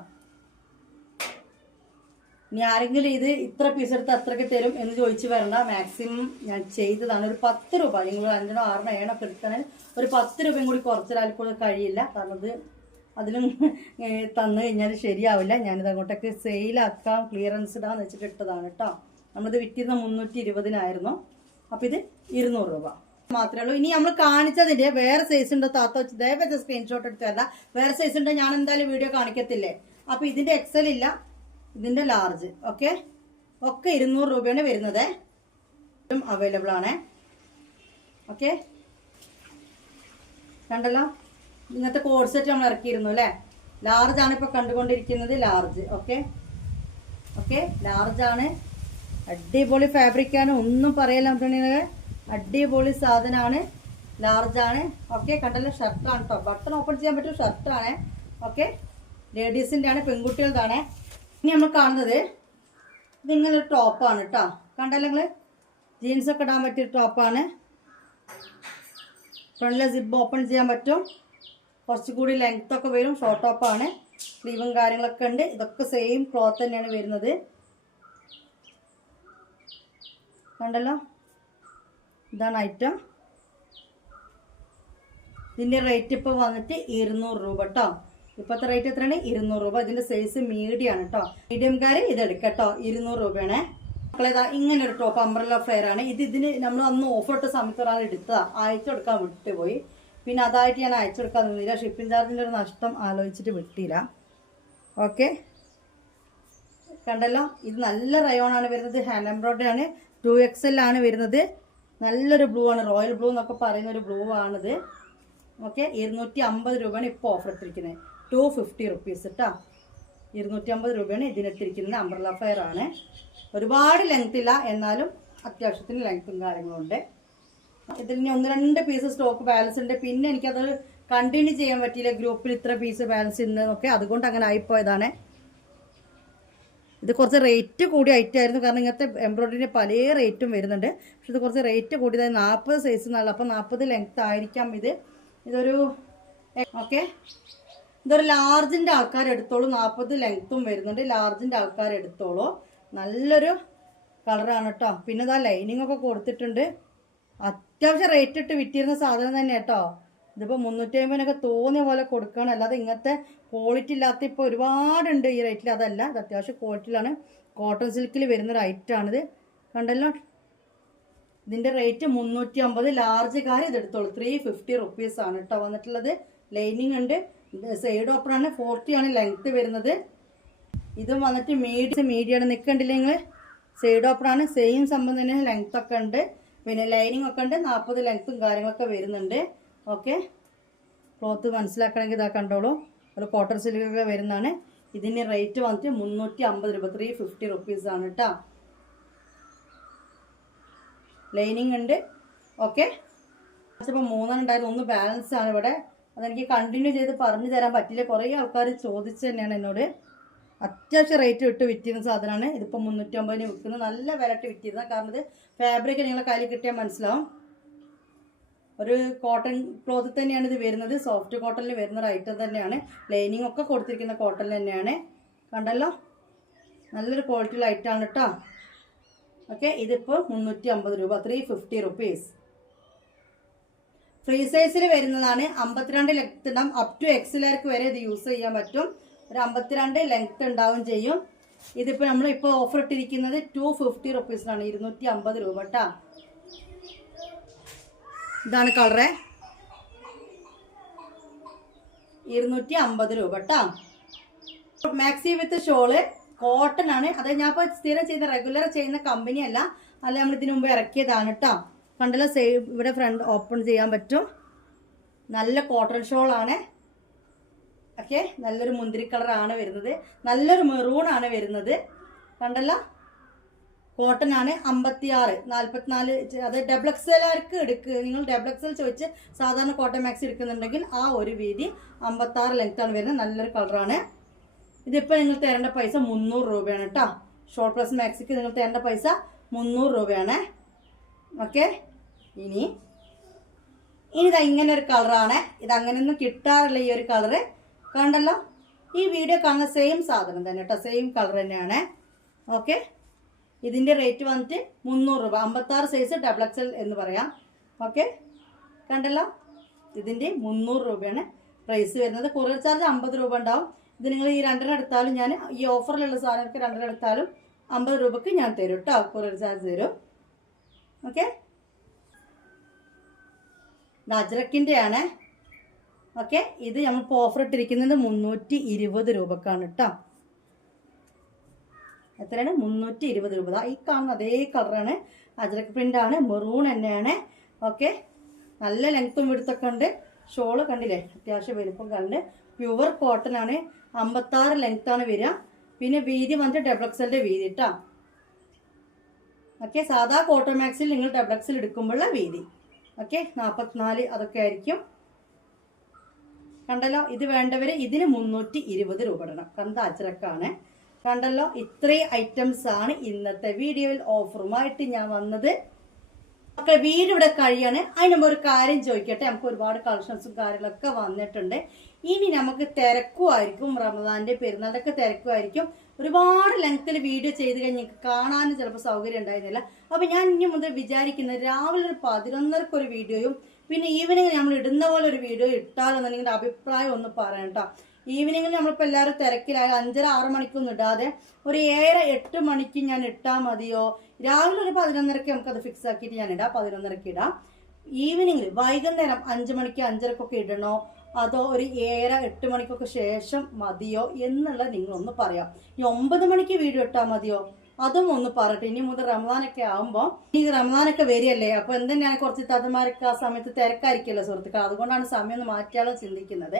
ഇനി ആരെങ്കിലും ഇത് ഇത്ര പീസ് എടുത്ത് അത്രയ്ക്ക് തരും എന്ന് ചോദിച്ചു വരണ്ട. മാക്സിമം ഞാൻ ചെയ്തതാണ്. ഒരു 10 രൂപ, നിങ്ങൾ 5 6 7 ഒക്കെ എടുക്കുകയാണെങ്കിൽ ഒരു 10 രൂപയും കൂടി കുറച്ചാൽ കൂടെ കഴിയില്ല. കാരണം ഇത് അതിലും തന്നു കഴിഞ്ഞാൽ ശരിയാവില്ല. ഞാനിത് അങ്ങോട്ടേക്ക് സെയിലാക്കാം, ക്ലിയറൻസ് ഇടാന്ന് വെച്ചിട്ട് ഇട്ടതാണ് കേട്ടോ. നമ്മളിത് വിറ്റിരുന്ന 320-നായിരുന്നു. അപ്പോൾ ഇത് 200 രൂപ മാത്രമേ ഉള്ളൂ. ഇനി നമ്മൾ കാണിച്ചതിൻ്റെ വേറെ സൈസ് ഉണ്ടോ താത്ത വെച്ച് ദയവേച്ച് സ്ക്രീൻഷോട്ട് എടുത്ത് തരണ്ട. വേറെ സൈസ് ഉണ്ടോ ഞാൻ എന്തായാലും വീഡിയോ കാണിക്കത്തില്ലേ. അപ്പോൾ ഇതിൻ്റെ എക്സൽ ഇല്ല, ഇതിൻ്റെ ലാർജ്. ഓക്കെ, ഒക്കെ 200 രൂപയാണ് വരുന്നത്. അവൈലബിൾ ആണ്. ഓക്കെ, കണ്ടല്ലോ, ഇന്നത്തെ കോഡ് സെറ്റ് നമ്മൾ ഇറക്കിയിരുന്നു അല്ലേ. ലാർജാണ് ഇപ്പോൾ കണ്ടുകൊണ്ടിരിക്കുന്നത്. ലാർജ്. ഓക്കെ, ഓക്കെ, ലാർജാണ്. അടിപൊളി ഫാബ്രിക്കാണ്, ഒന്നും പറയല്ല. നമുക്ക് അടിപൊളി സാധനമാണ്. ലാർജാണ്. ഓക്കെ, കണ്ടല്ലോ, ഷർട്ടാണ് കേട്ടോ. ബട്ടൺ ഓപ്പൺ ചെയ്യാൻ പറ്റും ഷർട്ടാണ്. ഓക്കെ, ലേഡീസിൻ്റെ ആണ്, പെൺകുട്ടികളുടെ. ഇനി നമ്മൾ കാണുന്നത് ഇതിങ്ങനൊരു ടോപ്പാണ് കേട്ടോ. കണ്ടല്ലോ നിങ്ങൾ, ജീൻസൊക്കെ ഇടാൻ പറ്റിയ ടോപ്പാണ്. ഫ്രണ്ടിലെ സിബ് ഓപ്പൺ ചെയ്യാൻ പറ്റും. കുറച്ചുകൂടി ലെങ്ത്തൊക്കെ വരും. ഷോർട്ട് ടോപ്പാണ്. സ്ലീവും കാര്യങ്ങളൊക്കെ ഉണ്ട്. ഇതൊക്കെ സെയിം ക്ലോത്ത് തന്നെയാണ് വരുന്നത്. കണ്ടല്ലോ, ഇതാണ് ഐറ്റം. ഇതിൻ്റെ റേറ്റ് ഇപ്പോൾ വന്നിട്ട് 200 രൂപ കേട്ടോ. ഇപ്പോഴത്തെ റേറ്റ് എത്രയാണ്? 200 രൂപ. ഇതിൻ്റെ സൈസ് മീഡിയം ആണ് കേട്ടോ. മീഡിയംകാർ ഇതെടുക്കാം കേട്ടോ. 200 രൂപയാണ്. മക്കളേതാ ഇങ്ങനൊരു ടോപ്പ് അംബ്രല്ല ഫ്ലെയർ ആണ്. ഇതിന് നമ്മൾ അന്ന് ഓഫർ ഇട്ട സമയത്ത് ഒരാൾ എടുത്തതാണ്. അയച്ചെടുക്കാൻ വിട്ടുപോയി. പിന്നെ അതായിട്ട് ഞാൻ അയച്ചെടുക്കാൻ നിന്നില്ല. ഷിപ്പിംഗ് ചാർജിൻ്റെ ഒരു നഷ്ടം ആലോചിച്ചിട്ട് വിട്ടില്ല. ഓക്കെ, കണ്ടല്ലോ, ഇത് നല്ല റയോണാണ് വരുന്നത്. ഹാൻഡ് എംബ്രോയ്ഡറി ആണ്. 2XL ആണ് വരുന്നത്. നല്ലൊരു ബ്ലൂ ആണ്. റോയൽ ബ്ലൂ എന്നൊക്കെ പറയുന്ന ഒരു ബ്ലൂ ആണിത്. ഓക്കെ, 250 രൂപയാണ് ഇപ്പോൾ ഓഫർ ഇട്ടിരിക്കുന്നത്. 250 റുപ്പീസ് കേട്ടോ. 250 രൂപയാണ് ഇതിനിട്ടിരിക്കുന്നത്. അംബ്രല്ല ഫെയർ ആണ്. ഒരുപാട് ലെങ്ത് ഇല്ല, എന്നാലും അത്യാവശ്യത്തിന് ലെങ്ത്തും കാര്യങ്ങളും ഉണ്ട്. ഇതിൽ ഇനി 1-2 പീസ് സ്റ്റോക്ക് ബാലൻസ് ഉണ്ട്. പിന്നെ എനിക്കത് കണ്ടിന്യൂ ചെയ്യാൻ പറ്റിയില്ല, ഗ്രൂപ്പിൽ ഇത്ര പീസ് ബാലൻസ് ഉണ്ടെന്നൊക്കെ, അതുകൊണ്ട് അങ്ങനെ ആയിപ്പോയതാണ്. ഇത് കുറച്ച് റേറ്റ് കൂടിയ ഐറ്റം ആയിരുന്നു, കാരണം ഇങ്ങനത്തെ എംബ്രോയിഡറിൻ്റെ പല റേറ്റും വരുന്നുണ്ട്. പക്ഷെ ഇത് കുറച്ച് റേറ്റ് കൂടിയതായി 40 സൈസ് എന്നുള്ള, അപ്പോൾ 40 ലെങ്ത് ആയിരിക്കാം ഇതൊരു ഓക്കെ. ഇതൊരു ലാർജിൻ്റെ ആൾക്കാർ എടുത്തോളൂ, 40 ലെങ്ത്തും വരുന്നുണ്ട്, ലാർജിൻ്റെ ആൾക്കാർ എടുത്തോളൂ. നല്ലൊരു കളറാണ് കേട്ടോ. പിന്നെ ഇതാ ലൈനിങ് ഒക്കെ കൊടുത്തിട്ടുണ്ട്. അത്യാവശ്യം റേറ്റ് ഇട്ട് വിറ്റിരുന്ന സാധനം തന്നെ കേട്ടോ. ഇതിപ്പോൾ 350 തോന്നിയ പോലെ കൊടുക്കണം, അല്ലാതെ ഇങ്ങനത്തെ ക്വാളിറ്റി ഇല്ലാത്ത ഇപ്പോൾ ഒരുപാടുണ്ട് ഈ റേറ്റിൽ. അതല്ല, ഇത് അത്യാവശ്യം ക്വാളിറ്റിയിലാണ്, കോട്ടൺ സിൽക്കിൽ വരുന്നൊരു ഐറ്റമാണിത്. കണ്ടല്ലോ, ഇതിൻ്റെ റേറ്റ് 350. ലാർജ് ഇതെടുത്തോളൂ, 350 റുപ്പീസാണ് കേട്ടോ വന്നിട്ടുള്ളത്. ലൈനിങ് ഉണ്ട്, സൈഡ് ഓപ്പണാണ്, 40 ആണ് ലെങ്ത്ത് വരുന്നത്. ഇതും വന്നിട്ട് മീഡിയാണ് നിൽക്കണ്ടില്ല നിങ്ങൾ, സൈഡ് ഓപ്പണാണ്, സെയിം സംഭവം തന്നെ, ലെങ്ത് ഒക്കെ ഉണ്ട്, പിന്നെ ലൈനിങ് ഒക്കെ ഉണ്ട്, 40 ലെങ്ത്തും കാര്യങ്ങളൊക്കെ വരുന്നുണ്ട്. ഓക്കെ, ക്ലോത്ത് മനസ്സിലാക്കണമെങ്കിൽ ഇതാ കണ്ടോളൂ, ഒരു കോട്ടൺ സിൽക്കൊക്കെ വരുന്നതാണ്. ഇതിന് റേറ്റ് വന്നിട്ട് 350 രൂപ, 350 റുപ്പീസാണ് കേട്ടോ. ലൈനിങ് ഉണ്ട്. ഓക്കെ, ഇപ്പോൾ 3 ഉണ്ടായിരുന്നു, ഒന്ന് ബാലൻസ് ആണ് ഇവിടെ. അതെനിക്ക് കണ്ടിന്യൂ ചെയ്ത് പറഞ്ഞു തരാൻ പറ്റില്ല, കുറേ ആൾക്കാർ ചോദിച്ചു തന്നെയാണ് എന്നോട്. അത്യാവശ്യം റേറ്റ് ഇട്ട് വിറ്റിരുന്ന സാധനമാണ്. ഇതിപ്പോൾ 350 വിൽക്കുന്നത്, നല്ല വില ഇട്ട് വിറ്റിരുന്നത്. കാരണം ഇത് ഫാബ്രിക് നിങ്ങളെ കയ്യിൽ കിട്ടിയാൽ മനസ്സിലാവും, ഒരു കോട്ടൺ ക്ലോത്ത് തന്നെയാണ് ഇത് വരുന്നത്, സോഫ്റ്റ് കോട്ടണിൽ വരുന്ന ഒരു ഐറ്റം തന്നെയാണ്. ലൈനിങ് ഒക്കെ കൊടുത്തിരിക്കുന്ന കോട്ടൺ തന്നെയാണ്. കണ്ടല്ലോ, നല്ലൊരു ക്വാളിറ്റിയുള്ള ഐറ്റമാണ് കേട്ടോ. ഓക്കെ, ഇതിപ്പോൾ 350 രൂപ, 350 റുപ്പീസ്. ഫ്രീ സൈസിൽ വരുന്നതാണ്, 52 ലെങ്ത് ഉണ്ടാവും, അപ് ടു എക്സലർക്ക് വരെ ഇത് യൂസ് ചെയ്യാൻ പറ്റും. ഒരു 52 ലെങ്ത് ഉണ്ടാവും ചെയ്യും. ഇതിപ്പോൾ നമ്മളിപ്പോൾ ഓഫർ ഇട്ടിരിക്കുന്നത് 250 റുപ്പീസിനാണ്, 250 രൂപ കേട്ടോ. ഇതാണ് കളറ്, 250 രൂപ കേട്ടോ. മാക്സി വിത്ത് ഷോള് കോട്ടൺ ആണ്. അത് ഞാൻ ഇപ്പോൾ സ്ഥിരം ചെയ്യുന്ന റെഗുലർ ചെയ്യുന്ന കമ്പനി അല്ല, അല്ല നമ്മൾ ഇതിനു മുമ്പ് ഇറക്കിയതാണ് കേട്ടോ. കണ്ടല്ലോ, ഇവിടെ ഫ്രണ്ട് ഓപ്പൺ ചെയ്യാൻ പറ്റും. നല്ല കോട്ടൺ ഷോളാണ്. ഓക്കെ, നല്ലൊരു മുന്തിരി കളറാണ് വരുന്നത്, നല്ലൊരു മെറൂൺ ആണ് വരുന്നത്. കണ്ടല്ലോ, കോട്ടൺ ആണ്. 56, 44, അത് ഡബിൾ എക്സലുകാർക്ക് നിങ്ങൾ ഡബിൾ എക്സൽ ചോദിച്ച് സാധാരണ കോട്ടൺ മാക്സി എടുക്കുന്നുണ്ടെങ്കിൽ ആ ഒരു വീതി 56 ലെങ്ത് ആണ് വരുന്നത്. നല്ലൊരു കളറാണ്. ഇതിപ്പോൾ നിങ്ങൾ തരേണ്ട പൈസ 300 രൂപയാണ് കേട്ടോ. ഷോർട്ട് പ്ലസ് മാക്സിക്ക് നിങ്ങൾ തരേണ്ട പൈസ 300 രൂപയാണ്. ഓക്കെ, ഇനി ഇതാ ഇങ്ങനെ ഒരു കളറാണ്. ഇത് അങ്ങനെയൊന്നും കിട്ടാറില്ല ഈ ഒരു കളറ്. കണ്ടല്ലോ, ഈ വീഡിയോ കാണുന്ന സെയിം സാധനം തന്നെ കേട്ടോ, സെയിം കളർ തന്നെയാണ്. ഓക്കെ, ഇതിൻ്റെ റേറ്റ് വന്നിട്ട് 300 രൂപ, 56 സൈസ് ഡബിൾ എക്സൽ എന്ന് പറയാം. ഓക്കെ, കണ്ടല്ലോ, ഇതിൻ്റെ 300 രൂപയാണ് പ്രൈസ് വരുന്നത്. കൊറിയർ ചാർജ് 50 രൂപ ഉണ്ടാവും. ഇത് നിങ്ങൾ ഈ 2 എടുത്താലും, ഞാൻ ഈ ഓഫറിലുള്ള സാധനങ്ങൾക്ക് 2 എടുത്താലും 50 രൂപക്ക് ഞാൻ തരും കേട്ടോ, കൊറിയർ ചാർജ് തരും. ഓക്കെ, അജ്രക്കിൻ്റെ ആണ്. ഓക്കെ, ഇത് നമ്മളിപ്പോൾ ഓഫർ ഇട്ടിരിക്കുന്നത് 320 രൂപക്കാണ് കേട്ടോ. എത്രയാണ്? 320 രൂപ. ഈ കാണുന്ന അതേ കളറാണ്, അജ്രക്ക് പ്രിന്റ് ആണ്, മെറൂൺ തന്നെയാണ്. ഓക്കെ, നല്ല ലെങ്ത്തും വിടുത്തൊക്കെ ഉണ്ട്. ഷോള് കണ്ടില്ലേ, അത്യാവശ്യം വലുപ്പം കണ്ട്, പ്യുവർ കോട്ടൺ ആണ്. 56 ലെങ്ത് ആണ് വരിക. പിന്നെ വീതി വന്നിട്ട് ഡബിൾ എക്സലിന്റെ വീതി കേട്ടോ. ഓക്കെ, സാധാ കോട്ടൺ മാക്സിൽ നിങ്ങൾ ഡബിൾ എക്സൽ എടുക്കുമ്പോഴുള്ള വീതി ഓക്കെ 44 അതൊക്കെ ആയിരിക്കും. കണ്ടല്ലോ, ഇത് വേണ്ടവര് ഇതിന് 320 രൂപ ഇടണം. കണ്ട അജ്രക്കാണ്. കണ്ടല്ലോ, ഇത്രയും ഐറ്റംസ് ആണ് ഇന്നത്തെ വീഡിയോയിൽ ഓഫറുമായിട്ട് ഞാൻ വന്നത്. ഒക്കെ വീട് ഇവിടെ കഴിയാണ്. അതിന് ഒരു കാര്യം ചോദിക്കട്ടെ, നമുക്ക് ഒരുപാട് കളക്ഷൻസും കാര്യങ്ങളൊക്കെ വന്നിട്ടുണ്ട്. ഇനി നമുക്ക് തിരക്കുമായിരിക്കും, റമദാന്റെ പെരുന്നാളിന്റെ ഒക്കെ തിരക്കുമായിരിക്കും. ഒരുപാട് ലെങ്ത്തിൽ വീഡിയോ ചെയ്ത് കഴിഞ്ഞ് കാണാനും ചിലപ്പോൾ സൗകര്യം ഉണ്ടായിരുന്നില്ല. അപ്പൊ ഞാൻ ഇനി മുതൽ വിചാരിക്കുന്നത് രാവിലെ ഒരു 11:30 ഒരു വീഡിയോയും പിന്നെ ഈവനിങ് നമ്മൾ ഇടുന്ന പോലെ ഒരു വീഡിയോ ഇട്ടാലെന്ന് നിങ്ങളുടെ അഭിപ്രായം ഒന്ന് പറയട്ടോ. ഈവനിങ്ങിൽ നമ്മളിപ്പോൾ എല്ലാവരും തിരക്കിലായ 5:30-6 മണിക്കൊന്നും ഇടാതെ ഒരു 7-8 മണിക്ക് ഞാൻ ഇട്ടാൽ മതിയോ? രാവിലെ ഒരു 11:30 നമുക്കത് ഫിക്സ് ആക്കിയിട്ട് ഞാൻ ഇടാം, 11:30 ഇടാം. ഈവനിങ്ങിൽ വൈകുന്നേരം 5 മണിക്ക് 5:30 ഇടണോ അതോ ഒരു 7-8 മണിക്കൊക്കെ ശേഷം മതിയോ എന്നുള്ളത് നിങ്ങളൊന്ന് പറയാം. ഈ 9 മണിക്ക് വീഡിയോ ഇട്ടാൽ മതിയോ അതും ഒന്ന് പറയട്ടെ. ഇനി മുതൽ റമദാനൊക്കെ ആകുമ്പോൾ ഈ റമദാനൊക്കെ വരികയല്ലേ, അപ്പൊ എന്തെങ്കിലും കുറച്ച് താത്തമാരൊക്കെ ആ സമയത്ത് തിരക്കായിരിക്കുമല്ലോ സുഹൃത്തുക്കൾ, അതുകൊണ്ടാണ് സമയം ഒന്ന് മാറ്റിയാലോ ചിന്തിക്കുന്നത്.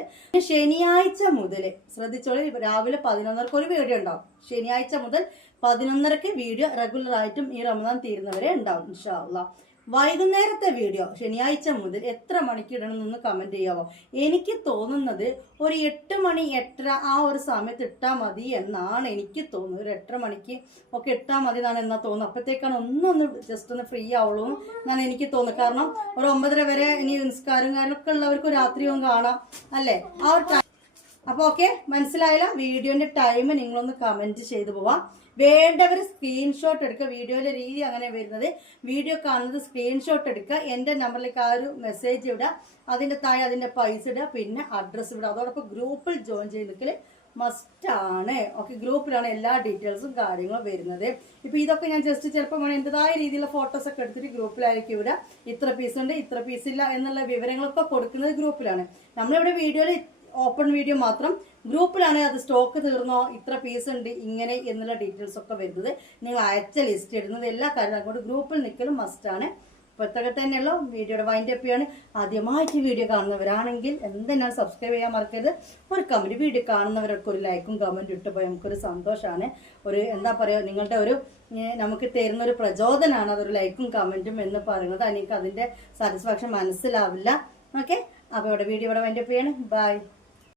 ശനിയാഴ്ച മുതൽ ശ്രദ്ധിച്ചോളൂ, രാവിലെ 11:30 ഒരു വീഡിയോ ഉണ്ടാവും. ശനിയാഴ്ച മുതൽ 11:30 വീഡിയോ റെഗുലർ ആയിട്ടും ഈ റമദാൻ തീരുന്നവരെ ഉണ്ടാവും ഇൻഷാ അല്ലാഹ്. വൈകുന്നേരത്തെ വീഡിയോ ശനിയാഴ്ച മുതൽ എത്ര മണിക്ക് ഇടണം എന്നൊന്ന് കമന്റ് ചെയ്യാവോ? എനിക്ക് തോന്നുന്നത് ഒരു 8 മണി 8:30 ആ ഒരു സമയത്ത് ഇട്ടാൽ മതി എന്നാണ് എനിക്ക് തോന്നുന്നത്. ഒരു 8:30 മണിക്ക് ഒക്കെ ഇട്ടാൽ മതി എന്നാണ് എന്നാ തോന്നുന്നത്. അപ്പോഴത്തേക്കാണ് ഒന്നൊന്ന് ജസ്റ്റ് ഒന്ന് ഫ്രീ ആവുള്ളൂ എന്നാണ് എനിക്ക് തോന്നുന്നത്. കാരണം ഒരു 9:30 വരെ ഇനി നിസ്കാരം കാര്യമൊക്കെ ഉള്ളവർക്ക് രാത്രിയും കാണാം അല്ലേ? ആ ഒരു ടൈം. അപ്പോൾ ഓക്കെ, മനസ്സിലായില്ല? വീഡിയോന്റെ ടൈം നിങ്ങളൊന്ന് കമന്റ് ചെയ്തു പോവാം. വേണ്ടവർ സ്ക്രീൻഷോട്ട് എടുക്കുക. വീഡിയോയിലെ രീതി അങ്ങനെ വരുന്നത്, വീഡിയോ കാണുന്നത് സ്ക്രീൻഷോട്ട് എടുക്കുക, എൻ്റെ നമ്പറിലേക്ക് ആ ഒരു മെസ്സേജ് ഇടുക, അതിൻ്റെ താഴെ അതിൻ്റെ പൈസ ഇടുക, പിന്നെ അഡ്രസ്സ് ഇടുക. അതോടൊപ്പം ഗ്രൂപ്പിൽ ജോയിൻ ചെയ്തിട്ട് മസ്റ്റാണ്. ഓക്കെ, ഗ്രൂപ്പിലാണ് എല്ലാ ഡീറ്റെയിൽസും കാര്യങ്ങളും വരുന്നത്. ഇപ്പം ഇതൊക്കെ ഞാൻ ജസ്റ്റ് ചിലപ്പോൾ എൻ്റെതായ രീതിയിലുള്ള ഫോട്ടോസൊക്കെ എടുത്തിട്ട് ഗ്രൂപ്പിലായിരിക്കും ഇവിടെ ഇത്ര പീസ് ഉണ്ട് ഇത്ര പീസ് ഇല്ല എന്നുള്ള വിവരങ്ങളൊക്കെ കൊടുക്കുന്നത് ഗ്രൂപ്പിലാണ്. നമ്മളിവിടെ വീഡിയോയിൽ ഓപ്പൺ വീഡിയോ മാത്രം, ഗ്രൂപ്പിലാണ് അത് സ്റ്റോക്ക് തീർന്നോ, ഇത്ര പീസ് ഉണ്ട് ഇങ്ങനെ എന്നുള്ള ഡീറ്റെയിൽസ് ഒക്കെ വരുന്നത്. നിങ്ങൾ അയച്ച ലിസ്റ്റ് ഇടുന്നത് എല്ലാ കാര്യങ്ങളും അതുകൊണ്ട് ഗ്രൂപ്പിൽ നിൽക്കലും മസ്റ്റാണ്. അപ്പോൾ ഇതൊക്കെ തന്നെയുള്ളൂ. വീഡിയോയുടെ വൈൻഡ് അപ്പ് ചെയ്യാണ്. ആദ്യമായിട്ട് വീഡിയോ കാണുന്നവരാണെങ്കിൽ എന്തെങ്കിലും സബ്സ്ക്രൈബ് ചെയ്യാൻ മറക്കരുത്. ഒരു കമൻറ്റ്, വീഡിയോ കാണുന്നവരൊക്കെ ഒരു ലൈക്കും കമൻറ്റും ഇട്ട് പോയി നമുക്കൊരു സന്തോഷമാണ്. ഒരു എന്താ പറയുക, നിങ്ങളുടെ ഒരു നമുക്ക് തരുന്ന ഒരു പ്രചോദനമാണ് അതൊരു ലൈക്കും കമൻറ്റും എന്ന് പറയുന്നത്. എനിക്ക് അതിൻ്റെ സാറ്റിസ്ഫാക്ഷൻ മനസ്സിലാവില്ല. ഓക്കെ, അപ്പോൾ ഇവിടെ വീഡിയോ ഇവിടെ വൈൻഡ് അപ്പ് ചെയ്യാണ്. ബൈ.